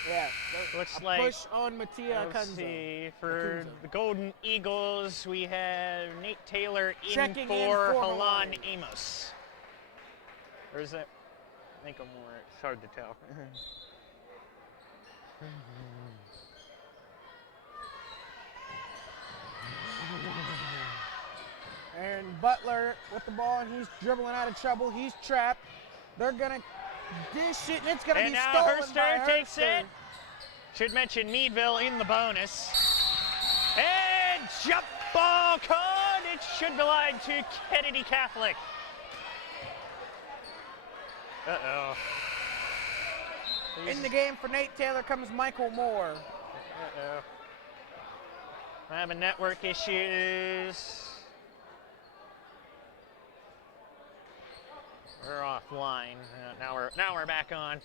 Yeah. Looks a like, push on Mattia let's Akunzo. see, for Akunzo. the Golden Eagles, we have Nate Taylor in Checking in for for Halan Halan. Amos. Or is that, I think I'm more, it's hard to tell. And Butler with the ball, and he's dribbling out of trouble. He's trapped. They're gonna dish it, and it's gonna And be now stolen by Herster takes Herster. it. Should mention Meadville in the bonus. And jump ball called. It should belong to Kennedy Catholic. Uh-oh. In the game for Nate Taylor comes Michael Moore. Uh-oh. We're having network issues. We're offline. Now we're back on.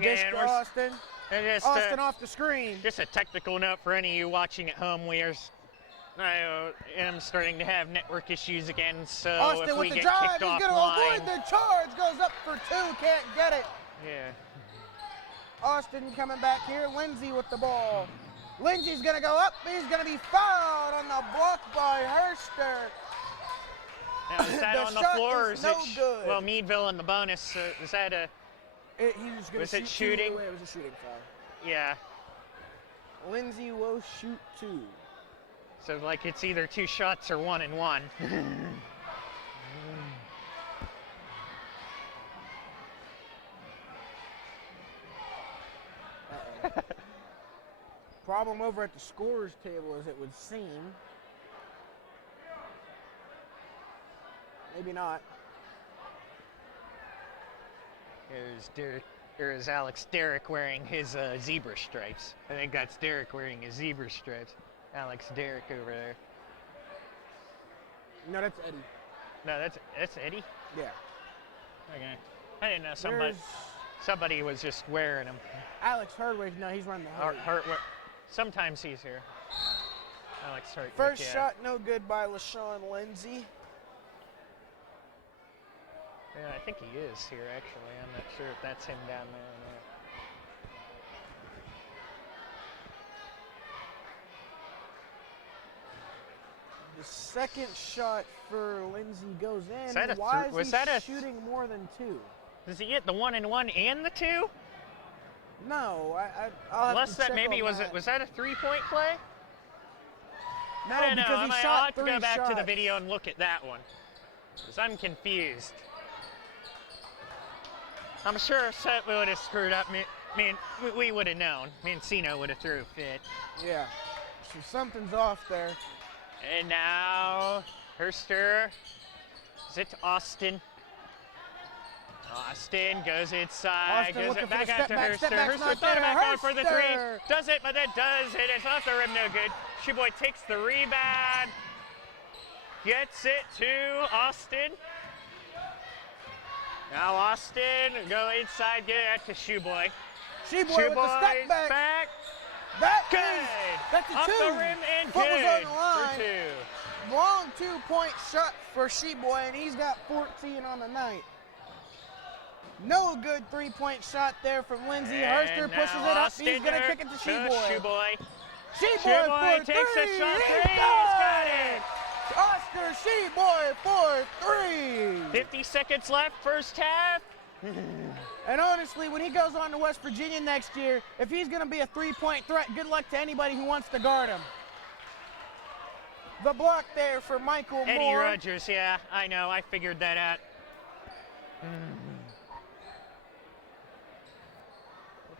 Dish Again, to we're Austin. just, Austin off the screen. just a technical note for any of you watching at home. I am starting to have network issues again, so Austin if we with the get drive. kicked He's gonna offline, avoid the charge. Goes up for two. Can't get it. yeah. Austin coming back here. Lindsay with the ball. Lindsay's gonna go up. He's gonna be fouled on the block by Herster. Now, is that The on the shot floor or is is no it? good. Well, Meadville in the bonus. Is that a? He was gonna Was it shoot two. shooting? It was a shooting foul. Yeah. Lindsay will shoot two. So like it's either two shots or 1 and 1. Problem over at the scorers table, as it would seem. Maybe not. There's Alex Derrick wearing his zebra stripes. I think that's Derrick wearing his zebra stripes. Alex Derrick over there. No, that's Eddie. No, that's Eddie. Yeah. Okay. I didn't know There's somebody was just wearing them. Alex Hardwick. No, he's running the hood. Sometimes he's here. Alex Hardwick. First yeah. shot, no good by LaShawn Lindsay. Yeah, I think he is here actually. I'm not sure if that's him down there or not. The second shot for Lindsay goes in. Is that a Why was is that he a- shooting more than two? Does he get the 1 and 1 and the 2? No, I'll have Unless to that check maybe on was that a 3-point play? No, I don't know. because he I'll shot have to three go back to the shots. video and look at that one. Because I'm confused. I'm sure if Seth would have screwed up, we would have known. Mancino would have threw a fit. Yeah. So something's off there. And now, Herster. Is it Austin? Austin goes inside, Austin goes looking it for the back out step to back, Herster. step back's Herster not thought there. about going for the three. Herster. Does it, but that does it. It's off the rim, no good. Shoeboy takes the rebound. Gets it to Austin. Now Austin, go inside, get it to Shoeboy. Shoeboy with the step back. That Good. that's a Off two. the rim and Foot was good on the line. for two. Long 2-point shot for Shoeboy, and he's got 14 on the night. No good three-point shot there from Lindsay. Herster And pushes now it up. Austin He's going to there kick it to Shoe Sheboy. Boy. Sheboy for takes three. a shot. He's Three. He's got it. Oscar Sheboy for three. 50 seconds left, first half. And honestly, when he goes on to West Virginia next year, if he's going to be a three-point threat, good luck to anybody who wants to guard him. The block there for Michael Eddie Moore. Rogers, yeah, I know. I figured that out.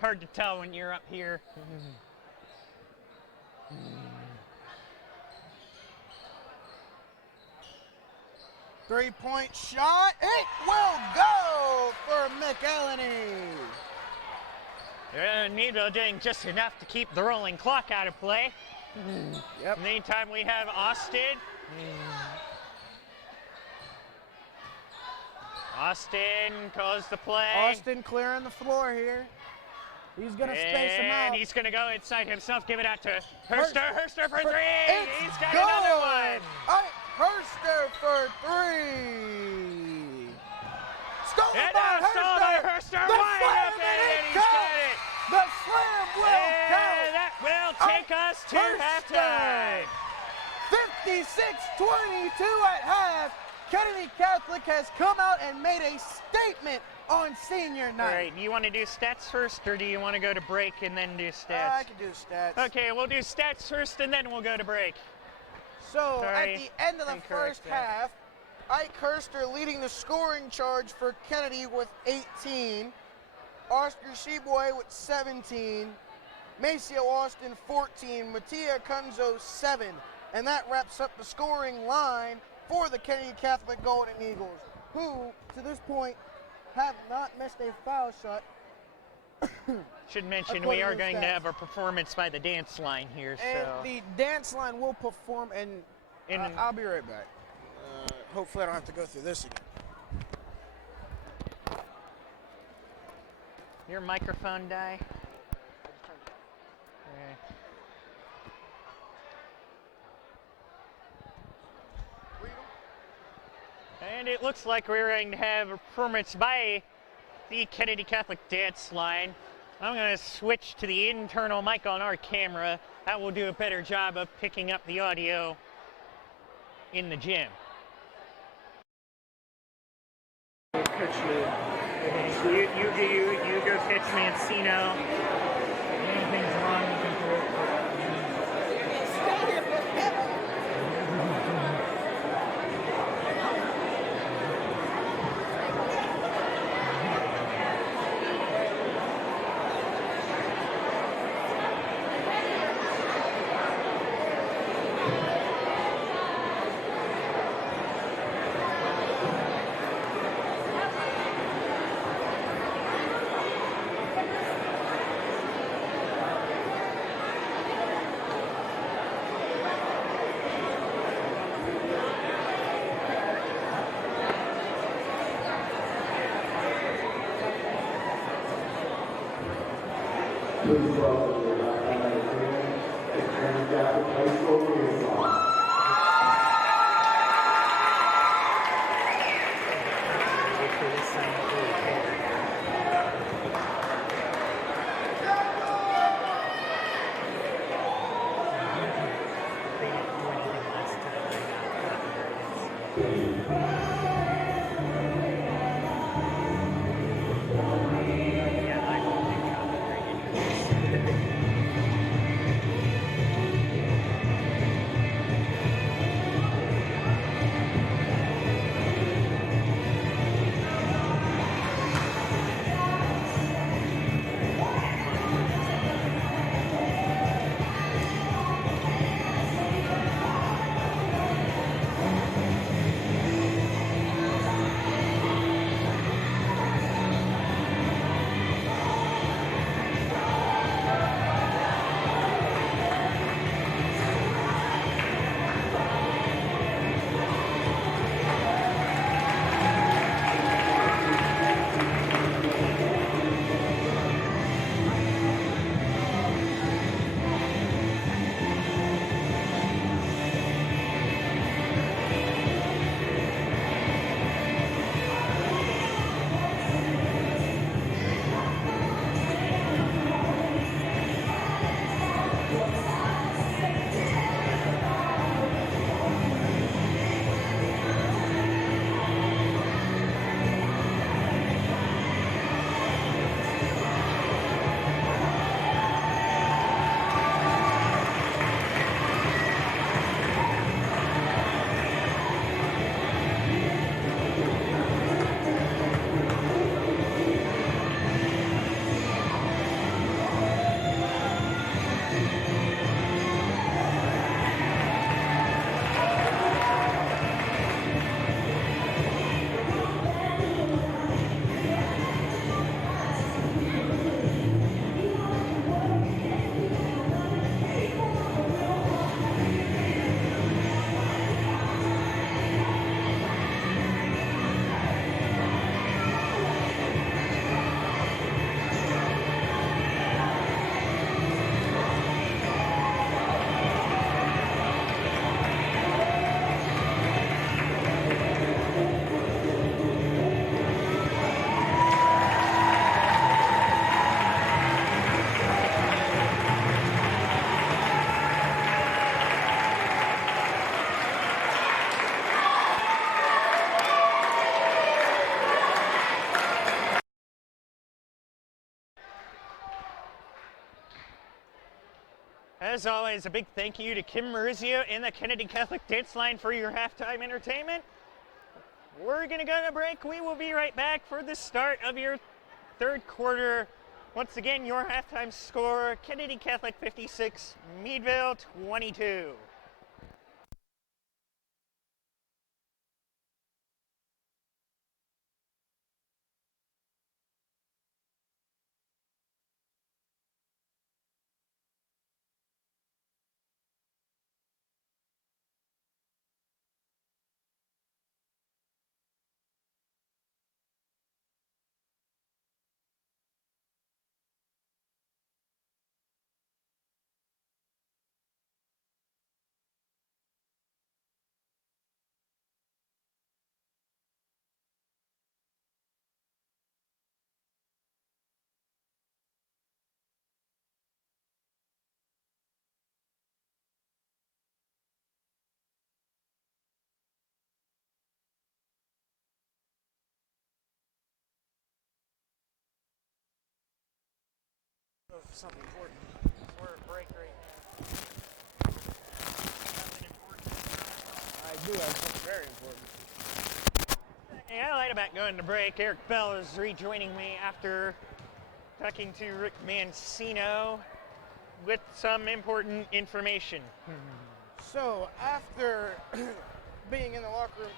Hard to tell when you're up here. Three-point shot. It will go for McElhenney. Meadville doing just enough to keep the rolling clock out of play. Yep. Meantime, we have Austin. Austin calls the play. Austin clearing the floor here. He's going to space him out. And he's going to go inside himself, give it out to Herster. Herster for three. It's He's got good. another one. Herster for three. Stolen And by now stolen by Herster. Herster. The Wide slam, open, and and it he's got counts. it. The slam will count. And that will take us to Herster. halftime. 56-22 at half. Kennedy Catholic has come out and made a statement on senior night. All right, do you want to do stats first, or do you want to go to break and then do stats? I can do stats. Okay, we'll do stats first, and then we'll go to break. So Sorry, at the end of the incorrect first that. half, Ike Herster leading the scoring charge for Kennedy with 18, Oscar Sheboy with 17, Maceo Austin 14, Mattia Cunzo 7, and that wraps up the scoring line for the Kennedy Catholic Golden Eagles, who to this point have not missed a foul shot. Should mention According we are to the going to stats. have a performance by the dance line here, And so. the dance line will perform, and I'll be right back. Hopefully I don't have to go through this again. Your microphone die? Okay. And it looks like we're going to have a performance by the Kennedy Catholic dance line. I'm going to switch to the internal mic on our camera. That will do a better job of picking up the audio in the gym. Coach Lou. So you go catch Mancino. Anything's wrong, you can throw it. Please welcome your lifetime entertainment, the Kennedy Catholic High School Liaison. As always, a big thank you to Kim Marizio and the Kennedy Catholic Dance Line for your halftime entertainment. We're going to go to break. We will be right back for the start of your third quarter. Once again, your halftime score, Kennedy Catholic 56, Meadville 22. Something important. We're at break right now. I do have something very important. Yeah, I lied about going to break. Eric Bell is rejoining me after talking to Rick Mancino with some important information. So, after being in the locker room,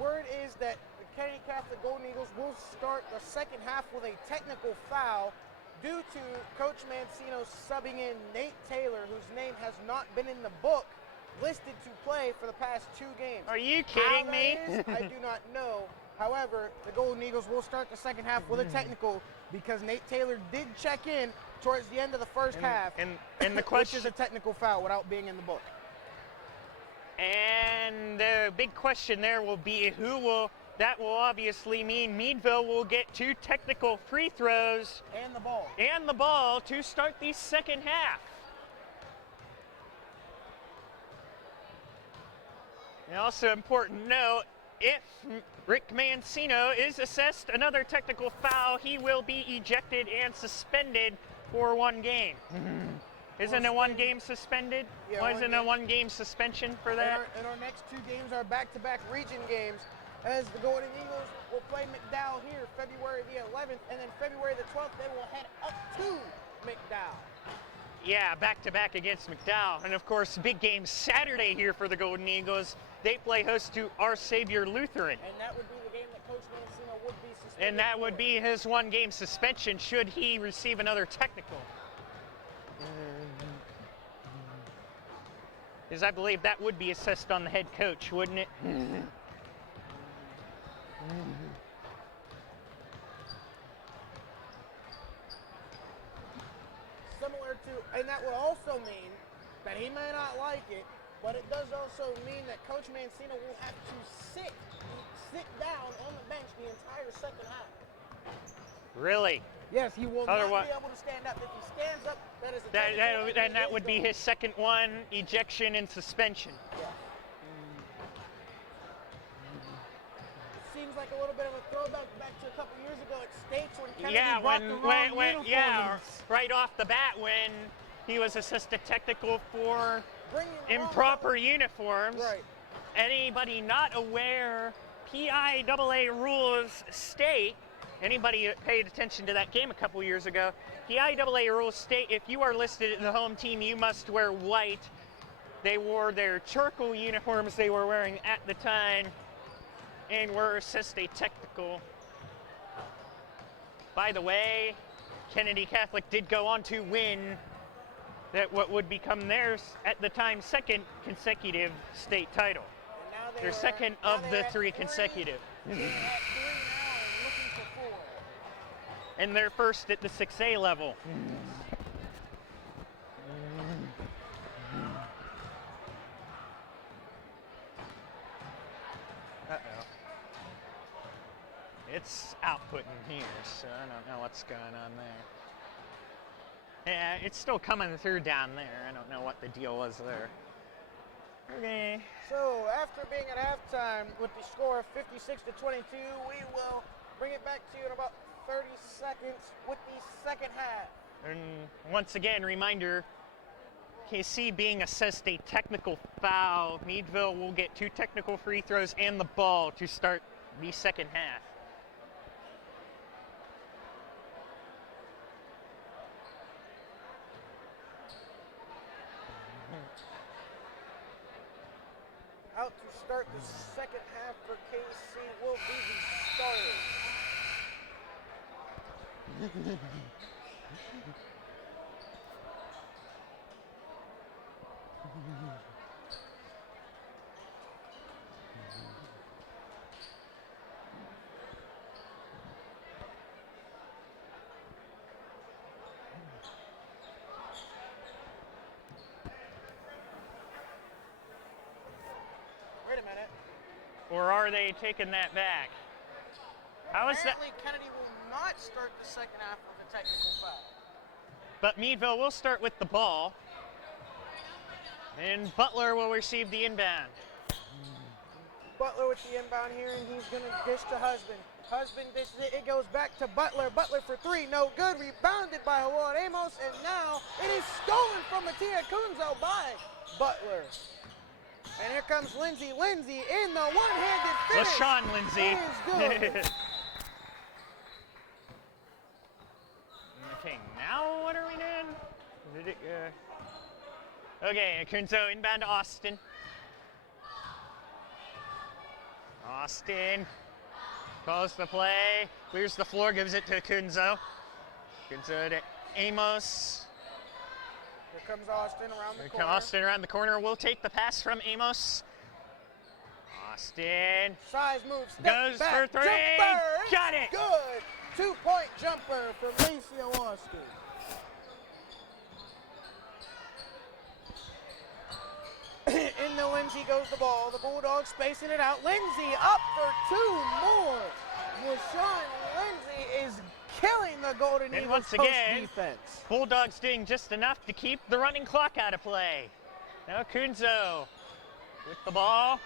word is that the Kennedy Catholic Golden Eagles will start the second half with a technical foul due to Coach Mancino subbing in Nate Taylor, whose name has not been in the book listed to play for the past 2 games. Are you kidding me? I do not know. However, the Golden Eagles will start the second half with a technical because Nate Taylor did check in towards the end of the first half, and the question which is a technical foul without being in the book. And the big question there will be that will obviously mean Meadville will get 2 technical free throws And the ball. to start the second half. And also important note, if Rick Mancino is assessed another technical foul, he will be ejected and suspended for 1 game. Isn't a 1 game suspended? Yeah, Wasn't a 1 game suspension for that? And our next 2 games are back-to-back region games, as the Golden Eagles will play McDowell here February the 11th, and then February the 12th they will head up to McDowell. Yeah, back-to-back against McDowell. And of course, big game Saturday here for the Golden Eagles. They play host to Our Savior Lutheran. And that would be the game that Coach Mancino would be suspended And that would for. be his 1 game suspension should he receive another technical. Because I believe that would be assessed on the head coach, wouldn't it? Similar to, and that will also mean that he may not like it, but it does also mean that Coach Mancino will have to sit down on the bench the entire second half. Really? Yes, he will Otherwise- not be able to stand up. If he stands up, that is a That technical, would be his second 1, ejection and suspension. Yeah. Seems like a little bit of a throwback back to a couple years ago at States when Kennedy Yeah, brought the wrong uniform right off the bat when he was assisted technical for bringing the wrong improper uniforms. Right. Anybody not aware, PIAA rules state, anybody that paid attention to that game a couple years ago, PIAA rules state if you are listed in the home team, you must wear white. They wore their charcoal uniforms they were wearing at the time and were assessed a technical. By the way, Kennedy Catholic did go on to win that what would become theirs at the time 2nd consecutive state title. And now Their second of the 3 consecutive. They're at 3 now and looking for 4. And they're first at the 6A level. Uh-oh. It's outputting here, so I don't know what's going on there. Yeah, it's still coming through down there. I don't know what the deal was there. Okay. So after being at halftime with the score of 56-22, we will bring it back to you in about 30 seconds with the second half. And once again, reminder, KC being assessed a technical foul. Meadville will get 2 technical free throws and the ball to start the second half. Out to start the second half for KC will be the starters. Wait a minute. Or are they taking that back? How is that? Apparently Kennedy will not start the second half with a technical foul. But Meadville will start with the ball. And Butler will receive the inbound. Butler with the inbound here, and he's going to dish to Husband. Husband dishes it. It goes back to Butler. Butler for 3. No good. Rebounded by Juan Amos, and now it is stolen from Mattia Kunzo by Butler. And here comes Lindsay. Lindsay in the one-handed finish. LaShawn Lindsay. It is good. Okay, now what are we doing? Okay, Kunzo inbound to Austin. Austin calls the play, clears the floor, gives it to Kunzo. Kunzo to Amos. Here comes Austin around the corner. Austin around the corner will take the pass from Amos. Austin Size moves. goes for 3. Jumper. Got it. Good. 2-point jumper from Macio Austin. Into Lindsay goes the ball. The Bulldogs spacing it out. Lindsay up for 2 more. LaShawn Lindsay is killing the Golden And Eagles once post again, defense. Bulldogs doing just enough to keep the running clock out of play. Now Kunzo with the ball.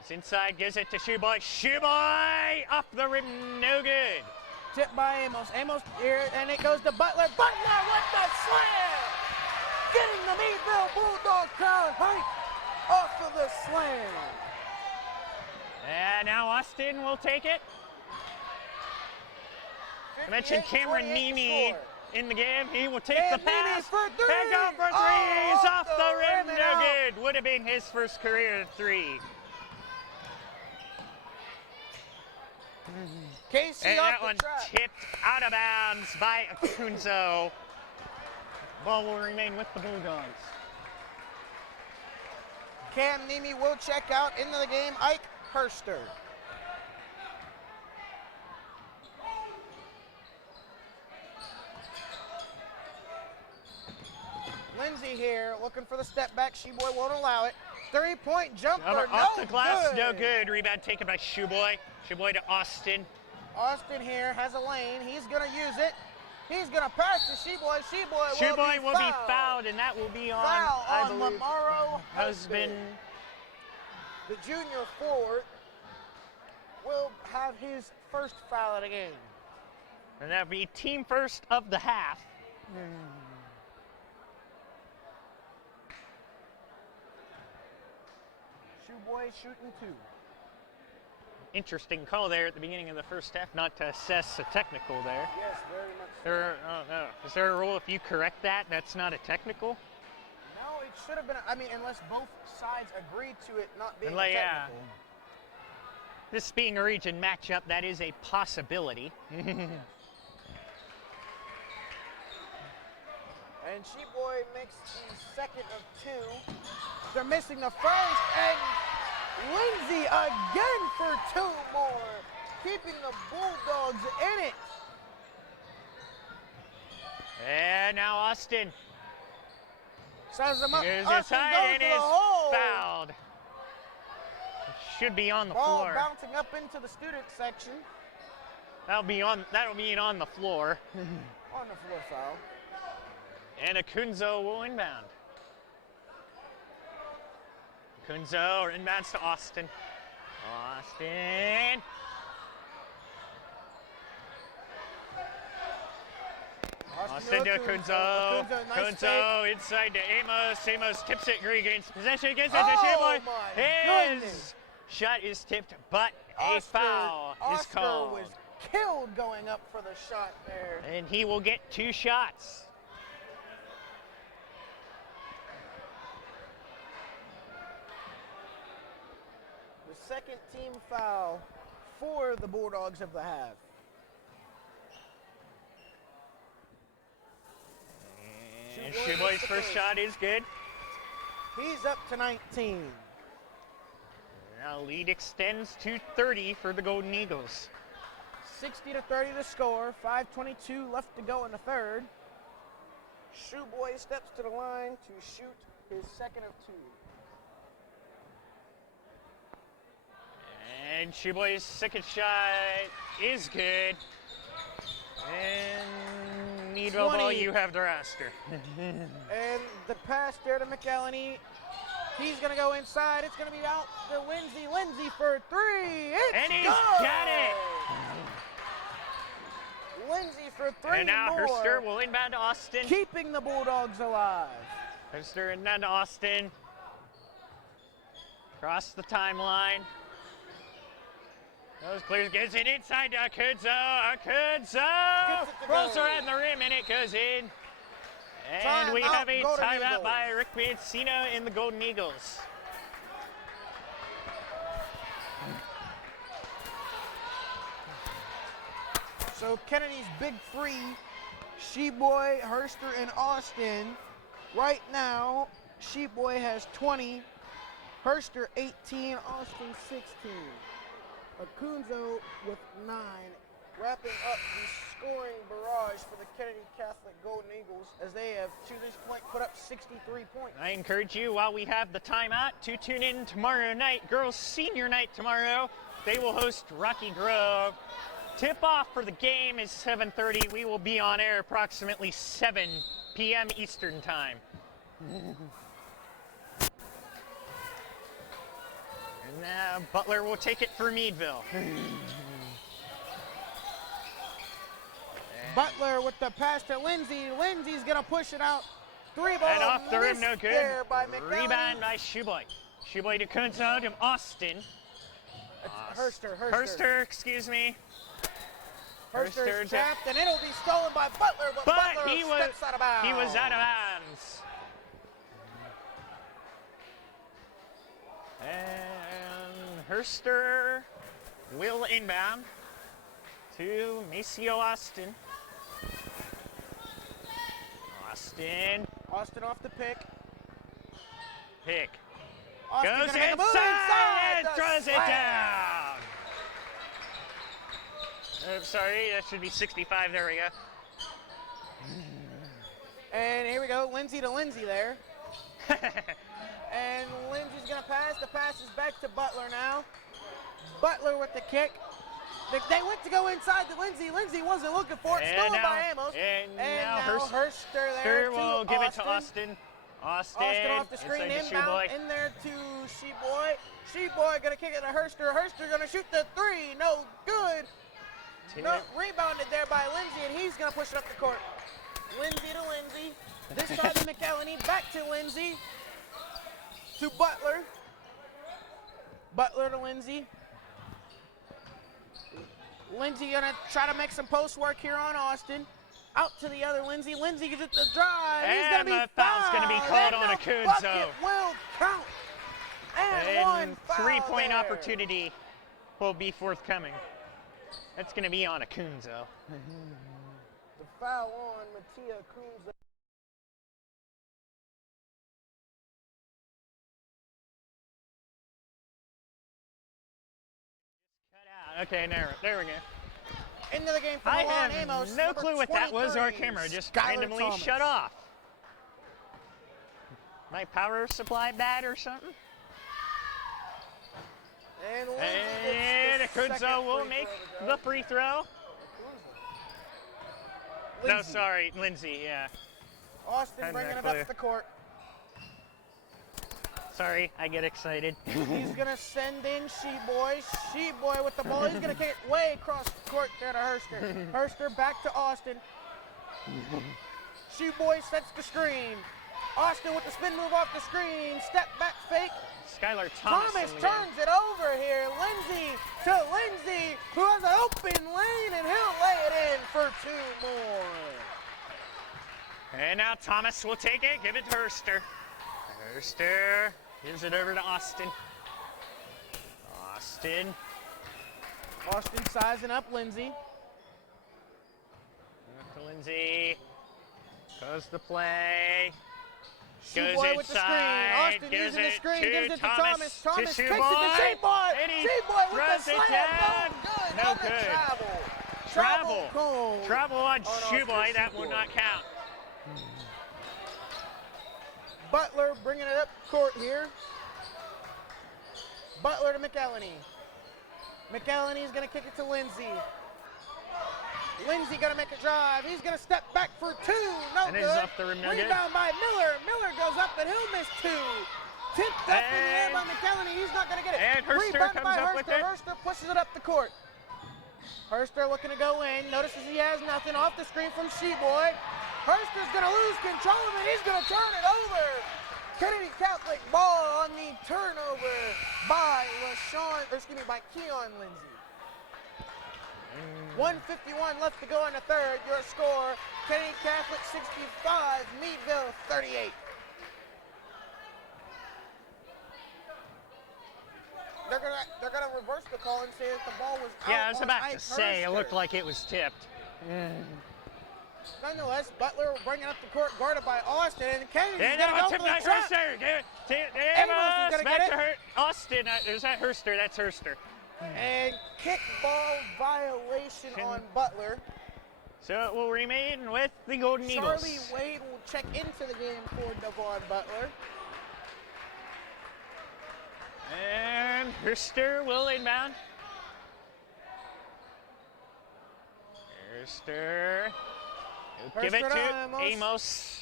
Goes inside, gives it to Shoeboy. Shoeboy off the rim, no good. Tipped by Amos. Amos here, and it goes to Butler. Butler with the slam! Getting the Meadville Bulldog crowd hype off of the slam. And now Austin will take it. I mentioned Cameron 58 Nemi score. in the game. He will take And the pass. Nemi for 3. And go for 3. Oh, He's off the rim, and no out. good. Would have been his first career 3. KC And off that the one trap. tipped out of bounds by Kunzo. Ball will remain with the Bulldogs. Cam Nemi will check out into the game. Ike Herster. Lindsay here looking for the step back. Sheboy won't allow it. 3-point jumper, Off no the glass, good. no good. Rebound taken by Shoeboy. Shoeboy to Austin. Austin here has a lane. He's going to use it. He's going to pass to Sheboy. Shoeboy will be fouled, and that will be on, Foul I on believe, Lamaro Husband. The junior forward will have his first foul of the game. And that will be team first of the half. Shoeboy shooting 2. Interesting call there at the beginning of the first half, not to assess a technical there. Yes, very much so. Oh, no. Is there a rule if you correct that, that's not a technical? No, it should have been. I mean, unless both sides agreed to it not being a Like, yeah. technical. This being a region matchup, that is a possibility. And Sheboy makes the second of 2. They're missing the first, and Lindsay again for 2 more, keeping the Bulldogs in it. And now Austin. Says them up. Here's the Austin tie, goes and to the is hole. fouled. Should be on the Ball floor. bouncing up into the student section. That'll be on the floor. On the floor foul. And Kunzo will inbound. Kunzo inbounds to Austin. Austin. Austin to Kunzo. Kunzo inside to Amos. Amos tips it. Green gains possession. Gets it to Sheboy. His shot is tipped, but a foul is called. Was killed going up for the shot there. And he will get 2 shots. The second team foul for the Bulldogs of the half. And Shoeboy's first shot is good. He's up to 19. Now lead extends to 30 for the Golden Eagles. 60-30 to score. 5:22 left to go in the third. Shoeboy steps to the line to shoot his second of 2. And Shoeboy's second shot is good. And Meadville ball, you have the roster. And the pass there to McElhenney. He's going to go inside. It's going to be out to Lindsay. Lindsay for 3. And he's good. got it. Lindsay for 3 And now more. Herster will inbound to Austin. Keeping the Bulldogs alive. Herster inbound to Austin. Across the timeline. Those clears, gets it inside to Kunzo. Kunzo! Rolls around the rim and it goes in. And we have a timeout by Rick Mancino in the Golden Eagles. So Kennedy's big 3, Sheboy, Herster, and Austin. Right now, Sheboy has 20, Herster 18, Austin 16. Acunzo with 9, wrapping up the scoring barrage for the Kennedy Catholic Golden Eagles as they have, to this point, put up 63 points. I encourage you, while we have the timeout, to tune in tomorrow night, girls' senior night tomorrow. They will host Rocky Grove. Tip-off for the game is 7:30. We will be on air approximately 7 p.m. Eastern Time. And now Butler will take it for Meadville. Butler with the pass to Lindsay. Lindsay's going to push it out. 3 ball And off the rim, no good. There by McElhenney. Rebound by Shoeboy. Shoeboy to Kunzo to Austin. Herster. Excuse me. Herster's trapped, and it'll be stolen by Butler, but Butler steps out of bounds. He was out of bounds. And Herster will inbound to Maceo Austin. Austin off the pick. Austin Goes inside and throws it down. I'm sorry, that should be 65. There we go. And here we go, Lindsay to Lindsay there. And Lindsay's going to pass. The pass is back to Butler now. Butler with the kick. They went to go inside to Lindsay. Lindsay wasn't looking for it. Stolen by Amos. And now Herster there will to give Austin. it to Austin. Austin off the screen, inbound in there to Sheboy. Sheboy going to kick it to Herster. Herster going to shoot the 3. No good. No, rebounded there by Lindsay, and he's going to push it up the court. Lindsay to Lindsay. This time to McElhenney. Back to Lindsay. To Butler. Butler to Lindsay. Lindsay going to try to make some post work here on Austin. Out to the other Lindsay. Lindsay gets the drive. And he's going to be the foul's going to be called on Acunzo. Bucket will count. And one foul 3-point there. opportunity will be forthcoming. That's going to be on Acunzo. The foul on Mattia Acunzo. Okay, there we go. Into the game for I Milan have Amos. no clue what that was. Our 23, camera just Skylar randomly Thomas. shut off. My power supply bad or something? And Acunzo will make the free throw. No, sorry, Lindsay, yeah. Austin bringing it up the court. Sorry, I get excited. He's going to send in Sheboy. Sheboy with the ball. He's going to kick it way across the court there to Herster. Herster back to Austin. Shoeboy sets the screen. Austin with the spin move off the screen. Step back fake. Skylar Thomas turns it over here. Lindsay to Lindsay, who has an open lane, and he'll lay it in for 2 more. And now Thomas will take it, give it to Herster. Herster gives it over to Austin. Austin sizing up Lindsay. Up to Lindsay. Goes the play. Goes Shoeboy with the screen. inside. Austin Gives using the it screen. to Gives it to Thomas. Thomas. Thomas takes it to Shoeboy. Shoeboy. And he Shoeboy with the throws it slam. down. Good. No On the good. Travel call. Travel on Shoeboy. Austin That will Shoeboy. not count. Butler bringing it up court here. Butler to McElhenney. McElhenney's going to kick it to Lindsay. Lindsay going to make a drive. He's going to step back for 2. No And good. it's off the rim, no good. Rebound by Miller. Miller goes up, and he'll miss 2. Tipped up in the air by And- McElhenney. He's not going to get it. and Herster Rebounded comes by up with Herster. it. Herster pushes it up the court. Herster looking to go in. Notices he has nothing. Off the screen from Sheboy. Herster's going to lose control of it. He's going to turn it over. Kennedy Catholic ball on the turnover by by Keon Lindsay. 1:51 left to go in the third. Your score, Kennedy Catholic 65, Meadville 38. They're gonna reverse the call and say that the ball was out. Yeah, I was on about Ike to say, it Herster. looked like it was tipped. Nonetheless, Butler will bring it up the court, guarded by Austin, and Kennedy's And gonna now go tip for the by trap. Herster. Give it to Amos is gonna back get to Austin. Is that Herster? That's Herster. And kickball violation on Butler. So it will remain with the Golden Eagles. Charlie Wade will check into the game for Devon Butler. And Herster will inbound. Herster. He'll give it Herster to to Amos.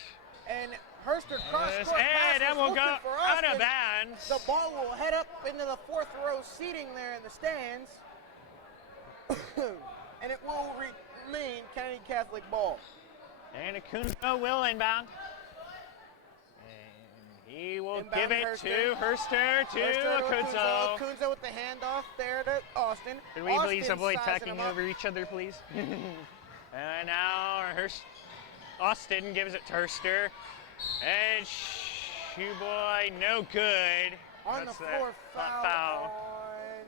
And Herster cross Yes, court pass and that was will looking go for out of Austin. bounds. The ball will head up into the 4th row seating there in the stands. And it will remain Kennedy Catholic ball. And Acuna will inbound. And he will Inbound give it Herster. to Herster to Acunzo. Acunzo with the handoff there to Austin. Could we please Austin avoid sizing talking him up. over each other, please? And now Austin gives it to Herster. And Shoeboy, no good. On That's the that floor, foul on...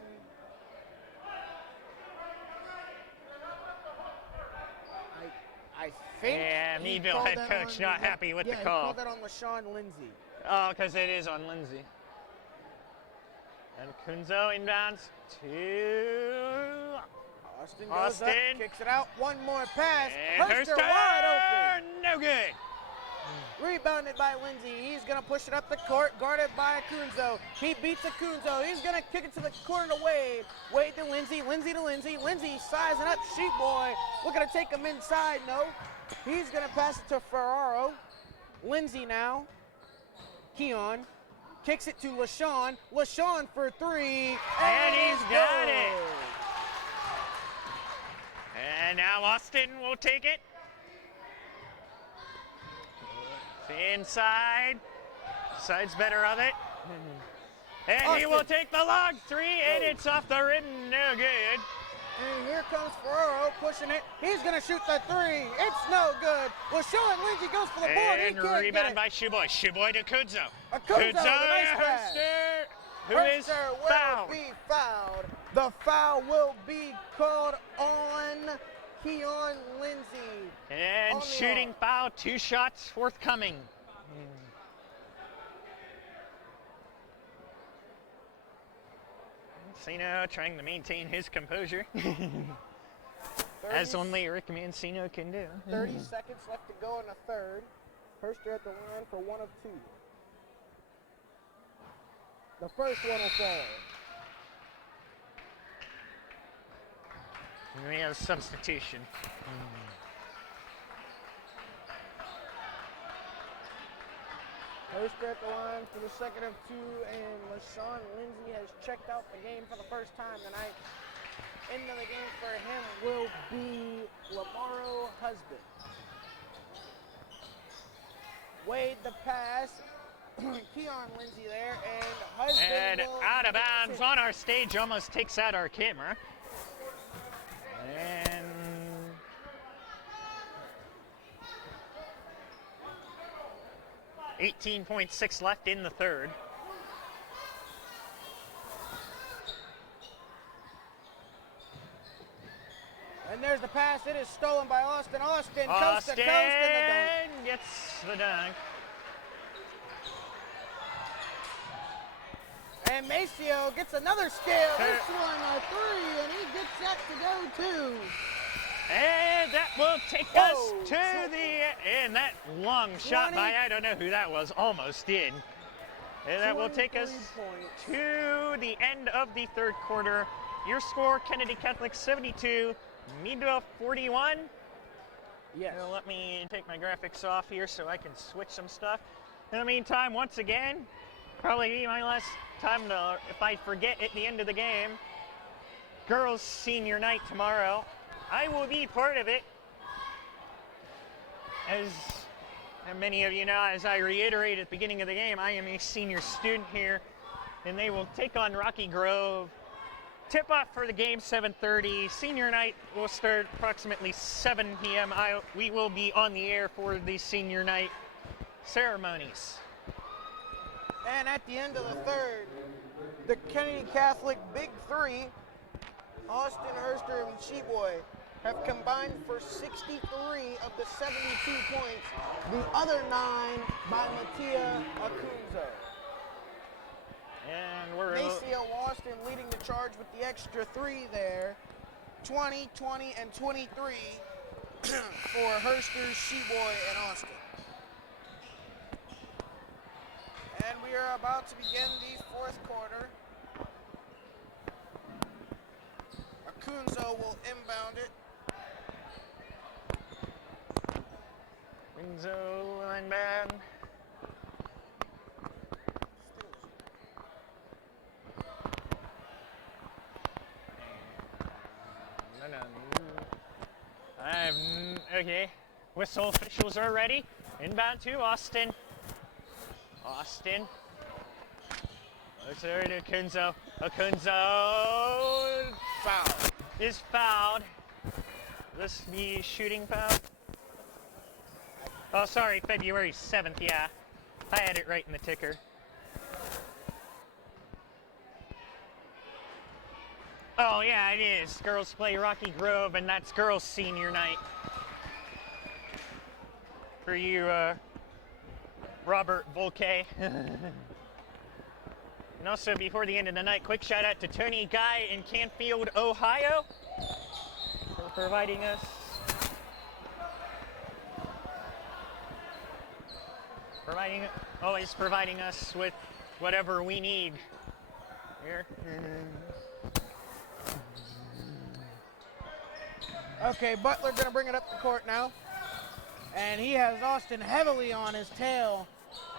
I think Yeah, he Meadville called head that coach on- not happy with the Yeah, call. he called that on LaShawn Lindsay. Oh, because it is on Lindsay. And Kunzo inbounds to Austin goes Austin. up, kicks it out. One more pass. and Herster Herster, wide open. no good. Rebounded by Lindsay. He's going to push it up the court, guarded by Acunzo. He beats Acunzo. He's going to kick it to the corner to Wade. Wade to Lindsay. Lindsay to Lindsay. Lindsay sizing up Sheep Boy. We're going to take him inside. No. He's going to pass it to Ferraro. Lindsay now. Keon kicks it to LaShawn. LaShawn for 3. And he's got good. it. And now Austin will take it. Inside. Side's better of it. And he Austin. will take the long 3, and it's off the rim. No good. And here comes Ferraro pushing it. He's going to shoot the 3. It's no good. LaShawn Lindsay goes for the board. He And can't get rebound it. by Shoeboy. Shoeboy to Kunzo. Acunzo with a nice to pass. Herster, who is Herster will fouled. be fouled. The foul will be called on Keon Lindsay. And on the shooting arc. foul, 2 shots forthcoming. Mancino trying to maintain his composure, as 30 only Rick Mancino can do. 30 seconds left to go in the third. Herster at the line for 1 of 2. The first one will fall. And we have a substitution. Herster at the line for the second of 2, and LaShawn Lindsay has checked out the game for the first time tonight. Into the game for him will be Lamaro Husband. Wade the pass. Keon Lindsay there, and Husband And will out of get bounds it. on our stage, almost takes out our camera. And 18.6 left in the third. And there's the pass. It is stolen by Austin. Austin coast to Austin coast in the dunk. gets the dunk. And Maceo gets another steal. Sure. This one a three, and he gets that to go too. And that will take us to the, and that long shot 20. by, I don't know who that was, almost did. And that will take us 23 points. to the end of the third quarter. Your score, Kennedy Catholic 72, Meadville 41. Yes. Now let me take my graphics off here so I can switch some stuff. In the meantime, once again, probably be my last time to, if I forget at the end of the game, girls' senior night tomorrow. I will be part of it. As many of you know, as I reiterated at the beginning of the game, I am a senior student here, and they will take on Rocky Grove. Tip off for the game 7:30. Senior night will start approximately 7 p.m. We will be on the air for the senior night ceremonies. And at the end of the third, the Kennedy Catholic Big Three, Austin, Herster, and Sheboy, have combined for 63 of the 72 points. The other 9 by Mattia Acunzo. And we're Maceo Austin leading the charge with the extra 3 there. 20, 20, and 23 for Herster, Sheboy, and Austin. And we are about to begin the fourth quarter. Acunzo will inbound it. Winzo line band. Okay. Whistle officials are ready. Inbound to Austin. Austin. Looks over to Acunzo. Acunzo Foul. is fouled. This be shooting foul? Oh, sorry, February 7th, yeah. I had it right in the ticker. Oh, yeah, it is. Girls play Rocky Grove, and that's girls' senior night. For you, Robert Volke. And also, before the end of the night, quick shout out to Tony Guy in Canfield, Ohio, for providing us always providing us with whatever we need here. Okay, Butler gonna bring it up the court now. And he has Austin heavily on his tail.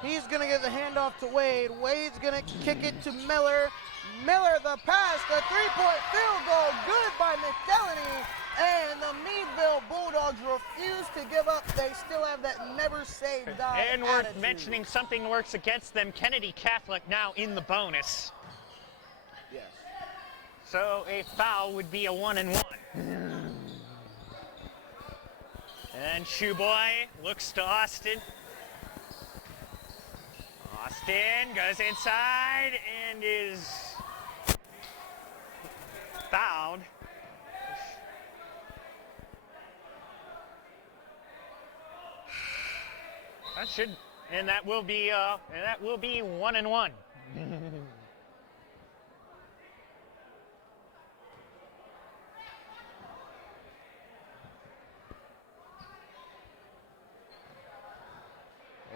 He's gonna give the handoff to Wade. Wade's gonna kick it to Miller. Miller the pass, the three-point field goal, good by McDelany. And the Meadville Bulldogs refuse to give up. They still have that never say die And we're attitude. mentioning something works against them. Kennedy Catholic now in the bonus. Yes. So a foul would be a 1-and-1. And Shoeboy looks to Austin. Austin goes inside and is fouled. That will be 1-and-1.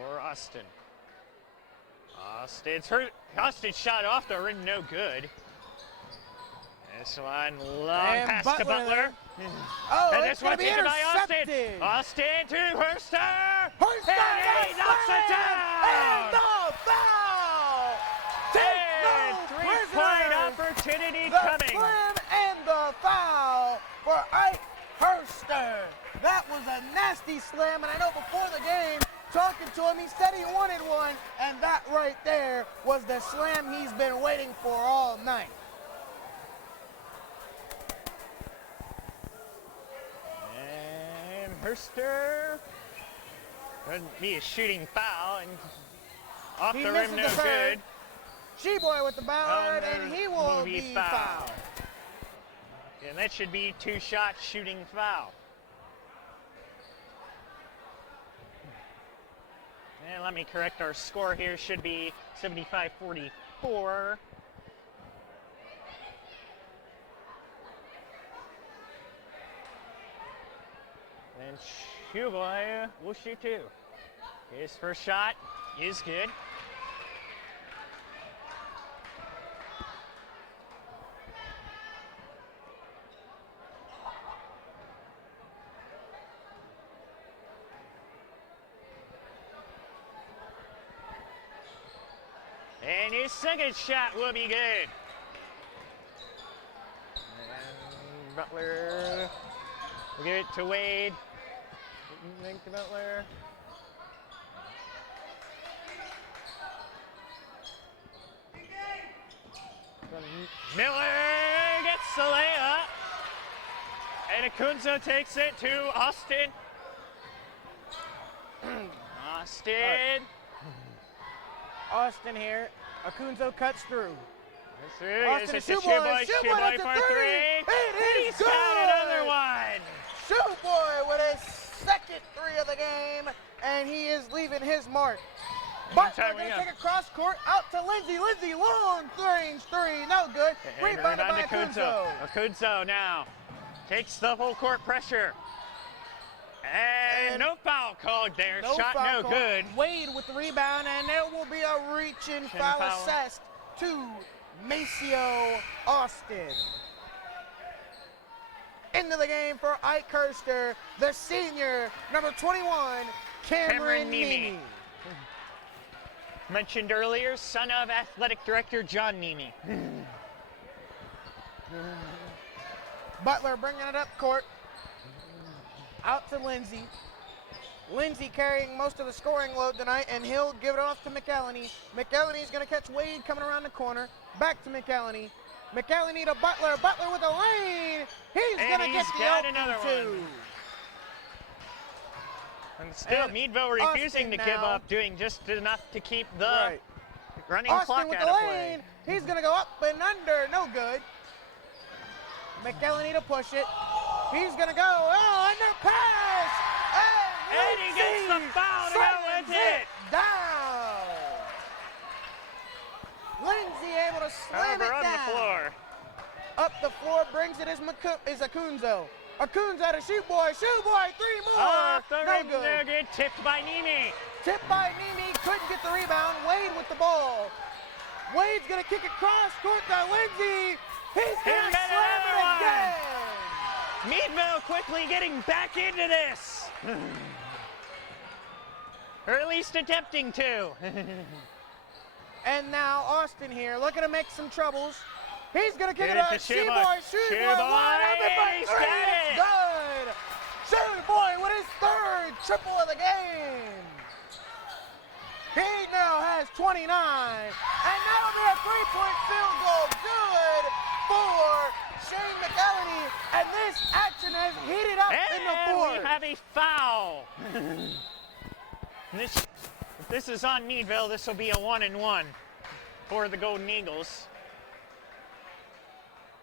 Or Austin. Austin's hurt. Austin shot off the rim, no good. This one, long And pass to Butler. Oh, And it's this gonna one be taken by Austin. intercepted. Austin to Herster. Herster And he knocks it down. And the foul. Take And no three-point prisoners. opportunity The coming. slam and the foul for Ike Herster. That was a nasty slam, and I know before the game, talking to him. He said he wanted one, and that right there was the slam he's been waiting for all night. And Herster. Couldn't be a shooting foul, and off He the misses rim, no the third. good. She-Boy with the ballard, Oh, no, and he will be be fouled. fouled. And that should be 2 shots shooting foul. And let me correct our score here. Should be 75-44. And Shoeboy will shoot 2. His first shot is good. And his second shot will be good. And Butler will give it to Wade. Link to Butler. Miller gets the layup. And Atkinson takes it to Austin. Austin here. Akunzo cuts through. Austin, Austin, Shoeboy Shoeboy for to 3. It is He's got good. another one. Shoeboy with his second 3 of the game, and he is leaving his mark. Butler Time we going to go. take a cross court out to Lindsay. Lindsay, long range 3, no good. And Rebounded by rebound to Akunzo. Akunzo now takes the full court pressure. And no foul called there. Shot foul no call. good. Wade with the rebound, and there will be a reaching foul assessed to Maceo Austin. Into the game for Ike Herster, the senior, number 21, Cameron Nemi. Mentioned earlier, son of athletic director John Nemi. Butler bringing it up court. Out to Lindsay. Lindsay carrying most of the scoring load tonight, and he'll give it off to McElhenney. McElhenney's going to catch Wade coming around the corner. Back to McElhenney. McElhenney to Butler. Butler with a lane. He's going to get the open another 2. one. And still, And Meadville refusing Austin to give now. up, doing just enough to keep the running Austin clock with out the of lane. play. He's going to go up and under. No good. McElhenney to push it. He's going to go. Oh, under pass. And he gets the foul to go slams with it. down. Lindsay able to slam Over it on down. the floor. Up the floor brings it is Akunzo. Akunzo to Shoeboy. Shoeboy, 3 more. Off the no rim, good. no good. Tipped by Nemi. Tipped by Nemi, couldn't get the rebound. Wade with the ball. Wade's gonna kick it cross court to Lindsay. He's gonna got slam it another again. Meadville quickly getting back into this. Or at least attempting to. And now Austin here, looking to make some troubles. He's gonna kick Get it it out. to Shoeboy, Shoeboy. Shoeboy, wide open for He's 3. got It's it. good. Shoeboy with his 3rd triple of the game. He now has 29, and that'll be a 3-point field goal. Good for Shane McElhenney, and this action has heated up in the And fourth. we have a foul. If this is on Meadville, this will be a 1-and-1 for the Golden Eagles.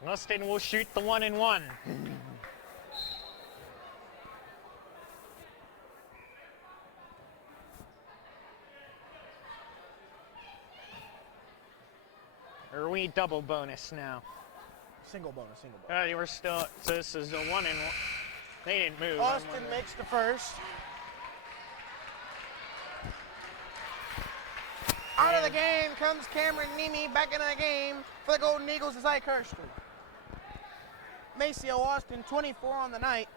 Austin will shoot the 1-and-1. Or are we double bonus now? Single bonus, single bonus. Oh, we're still, so this is a 1-and-1. They didn't move. Austin makes the first. Out of the game comes Cameron Nemi. Back into the game for the Golden Eagles is Ike Herster. Maceo Austin, 24 on the night.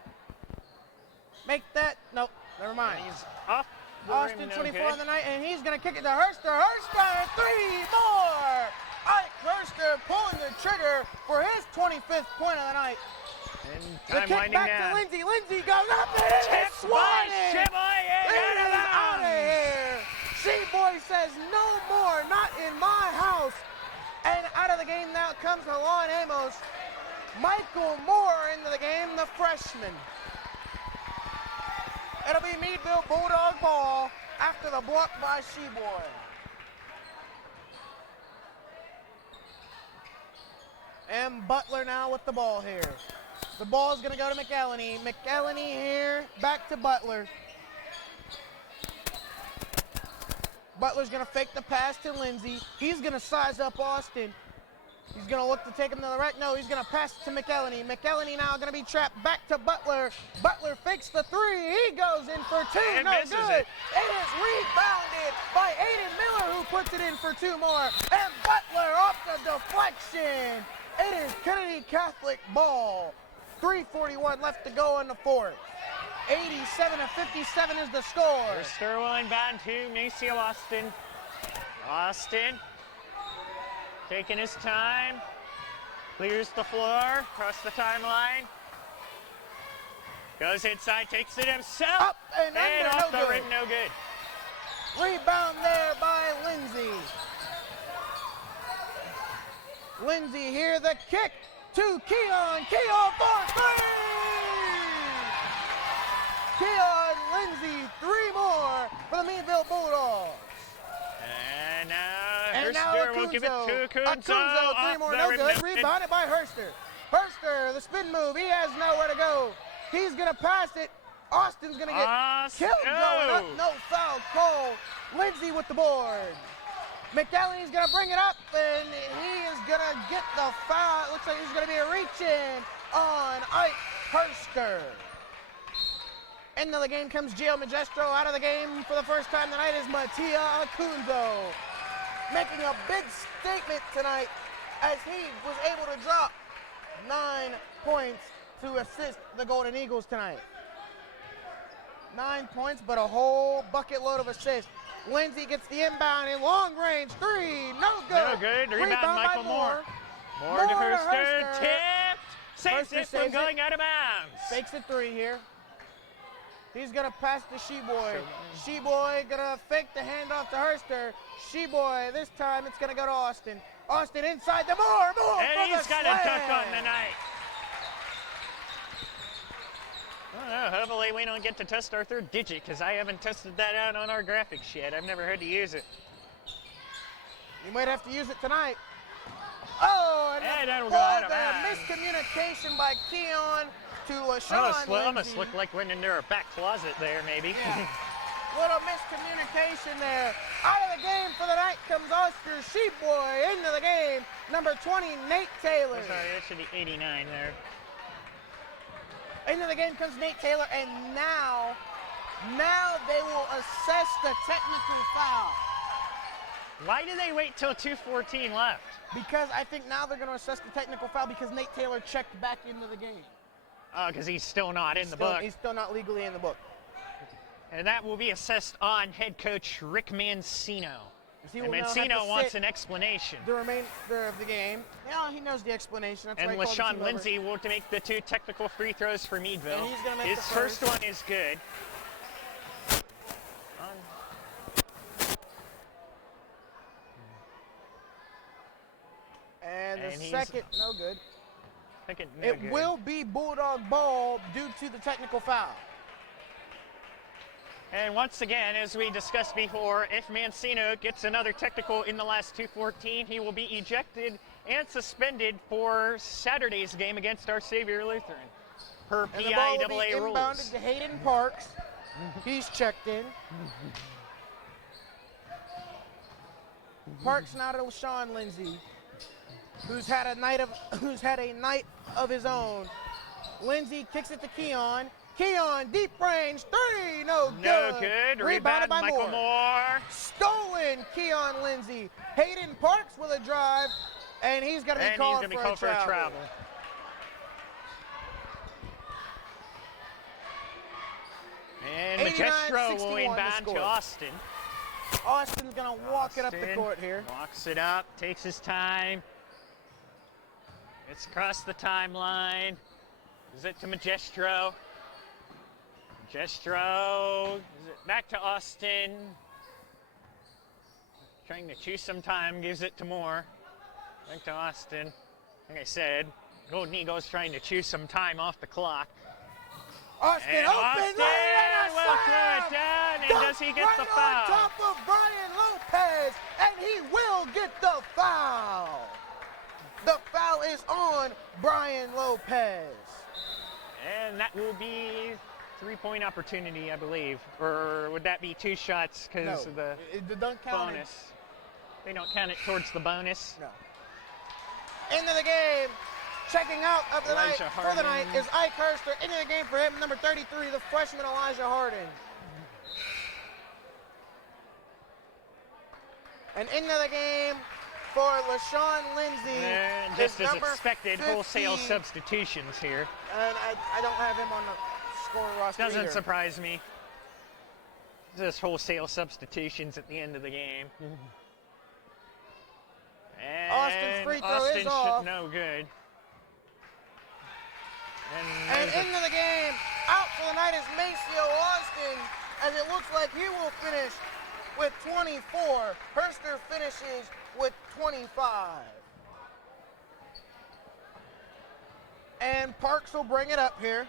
Make that, nope, never mind. And he's off the Austin, rim, no 24 good. on the night, and he's going to kick it to Herster. Herster, 3 more! Ike Herster pulling the trigger for his 25th point of the night. And The time kick winding back down. to Lindsay. Lindsay goes up and it is Tipped by swatted. Shoeboy and It out of is out of bounds. referee says no more, not in my house. And out of the game now comes Alon Amos. Michael Moore into the game, the freshman. It'll be Meadville Bulldog ball after the block by Sheboy. And Butler now with the ball here. The ball is going to go to McElhenney. McElhenney here, back to Butler. Butler's going to fake the pass to Lindsey. He's going to size up Austin. He's going to look to take him to the right. No, he's going to pass it to McElhenney. McElhenney now going to be trapped back to Butler. Butler fakes the three. He goes in for two. And no misses good. it. It is rebounded by Aiden Miller, who puts it in for two more. And Butler off the deflection. It is Kennedy Catholic ball. 3:41 left to go in the fourth. 87-57 is the score. Forster will inbound to Maceo Austin. Austin taking his time. Clears the floor, across the timeline. Goes inside, takes it himself. Up and under, off no the good. rim, no good. Rebound there by Lindsey. Lindsey here, the kick to Keon. Keon for three! Keon Lindsey, three more for the Meadville Bulldogs. And now And now Herster will give it to Acunzo. Acunzo, three more, no good. Rim. Rebounded by Herster. Herster, the spin move, he has nowhere to go. He's gonna pass it. Austin's gonna get killed going up. No foul call. Lindsey with the board. McElhenney's gonna bring it up, and he is gonna get the foul. It looks like he's gonna be reaching on Ike Herster. Into the game comes Gio Magestro. Out of the game for the first time tonight is Mattia Acunzo. Making a big statement tonight as he was able to drop 9 points to assist the Golden Eagles tonight. 9 points, but a whole bucket load of assists. Lindsey gets the inbound in long range three, no good. No good. Rebound by Michael Moore. Moore to Herster. Tipped. Saves Herster it from saves going out of bounds. Fakes a three here. He's gonna pass to Sheboy. Sheboy gonna fake the handoff to Herster. Sheboy, this time it's gonna go to Austin. Austin inside the Moore And for he's the got slam. a dunk on the night. Hopefully we don't get to test our third digit, because I haven't tested that out on our graphics yet. I've never had to use it. You might have to use it tonight. Oh, And the that'll go out of ball there. bounds. Miscommunication by Keon to LaShawn Almost Lindsey. looked like went into our back closet there, maybe. Yeah. Little miscommunication there. Out of the game for the night comes Oscar Sheboy. Into the game, number 20, Nate Taylor. Sorry, that should be 89 there. Into the game comes Nate Taylor, and now they will assess the technical foul. Why did they wait till 2:14 left? Because I think now they're going to assess the technical foul because Nate Taylor checked back into the game. Oh, because he's still not in the book. He's still not legally in the book. And that will be assessed on head coach Rick Mancino. He And will now have Mancino to wants sit an explanation. the remainder of the game. Yeah, he knows the explanation. That's And why he called the LaShawn team over. Lindsey will to make the 2 technical free throws for Meadville. And he's gonna make His the first first. one is good. And the And he's- second, no good. Second, no It good. will be Bulldog ball due to the technical foul. And once again, as we discussed before, if Mancino gets another technical in the last 2:14, he will be ejected and suspended for Saturday's game against Our Savior Lutheran, per And the ball will be PIAA rules. inbounded to Hayden Parks. He's checked in. Parks now to LaShawn Lindsey, who's had a night of his own. Lindsey kicks it to Keon. Keon, deep range, three, no good. No good. Rebound by Michael Moore. Stolen, Keon Lindsey. Hayden Parks with a drive, and he's going to be And he's called going to be for called for a travel. And 89-61 Magestro will the inbound score. to Austin. Austin's going to walk it up the Austin court here. Walks it up, takes his time. It's across the timeline. Is it to Magestro? Magestro. Is it back to Austin? trying to choose some time, gives it to Moore. Back to Austin. Like I said, Golden Eagles trying to choose some time off the clock. Austin And open, Austin and a will throw slam! it down, and Dunked does he get right the foul? on top of Brian Lopez, and he will get the foul. The foul is on Brian Lopez. And that will be 3-point opportunity, I believe. Or would that be 2 shots because of the dunk counted. bonus? They don't count it towards the bonus. No. Into the game. Checking out of the night Elijah for the night Hardin. is Ike Hurster. Into the game for him, number 33, the freshman Elijah Hardin. And into the game for LaShawn Lindsay. And is just as number expected, 50. wholesale substitutions here. And I don't have him on the score roster Doesn't either. surprise me. Just wholesale substitutions at the end of the game. And Austin's free throw Austin is off. no good. And into the game, out for the night is Maceo Austin, as it looks like he will finish with 24. Hurster finishes with 25. And Parks will bring it up here.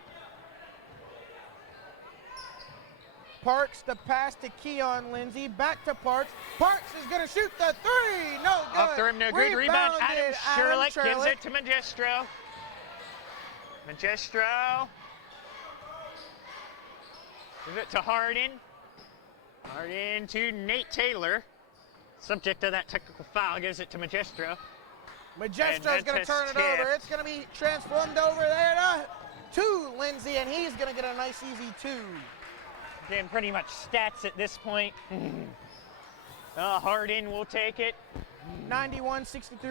Parks, the pass to Keon Lindsay, back to Parks. Parks is going to shoot the 3, no good. Off the rim, no good. Rebound, Adam Adam Sherlick gives it to Magistro. Magistro. Gives it to Hardin. Hardin to Nate Taylor. Subject to that technical foul, gives it to Magistro. Majestro's going to turn it over. It's going to be transformed over there to Lindsay, and he's going to get a nice easy 2. Again, pretty much stats at this point. Hardin will take it. 91-63.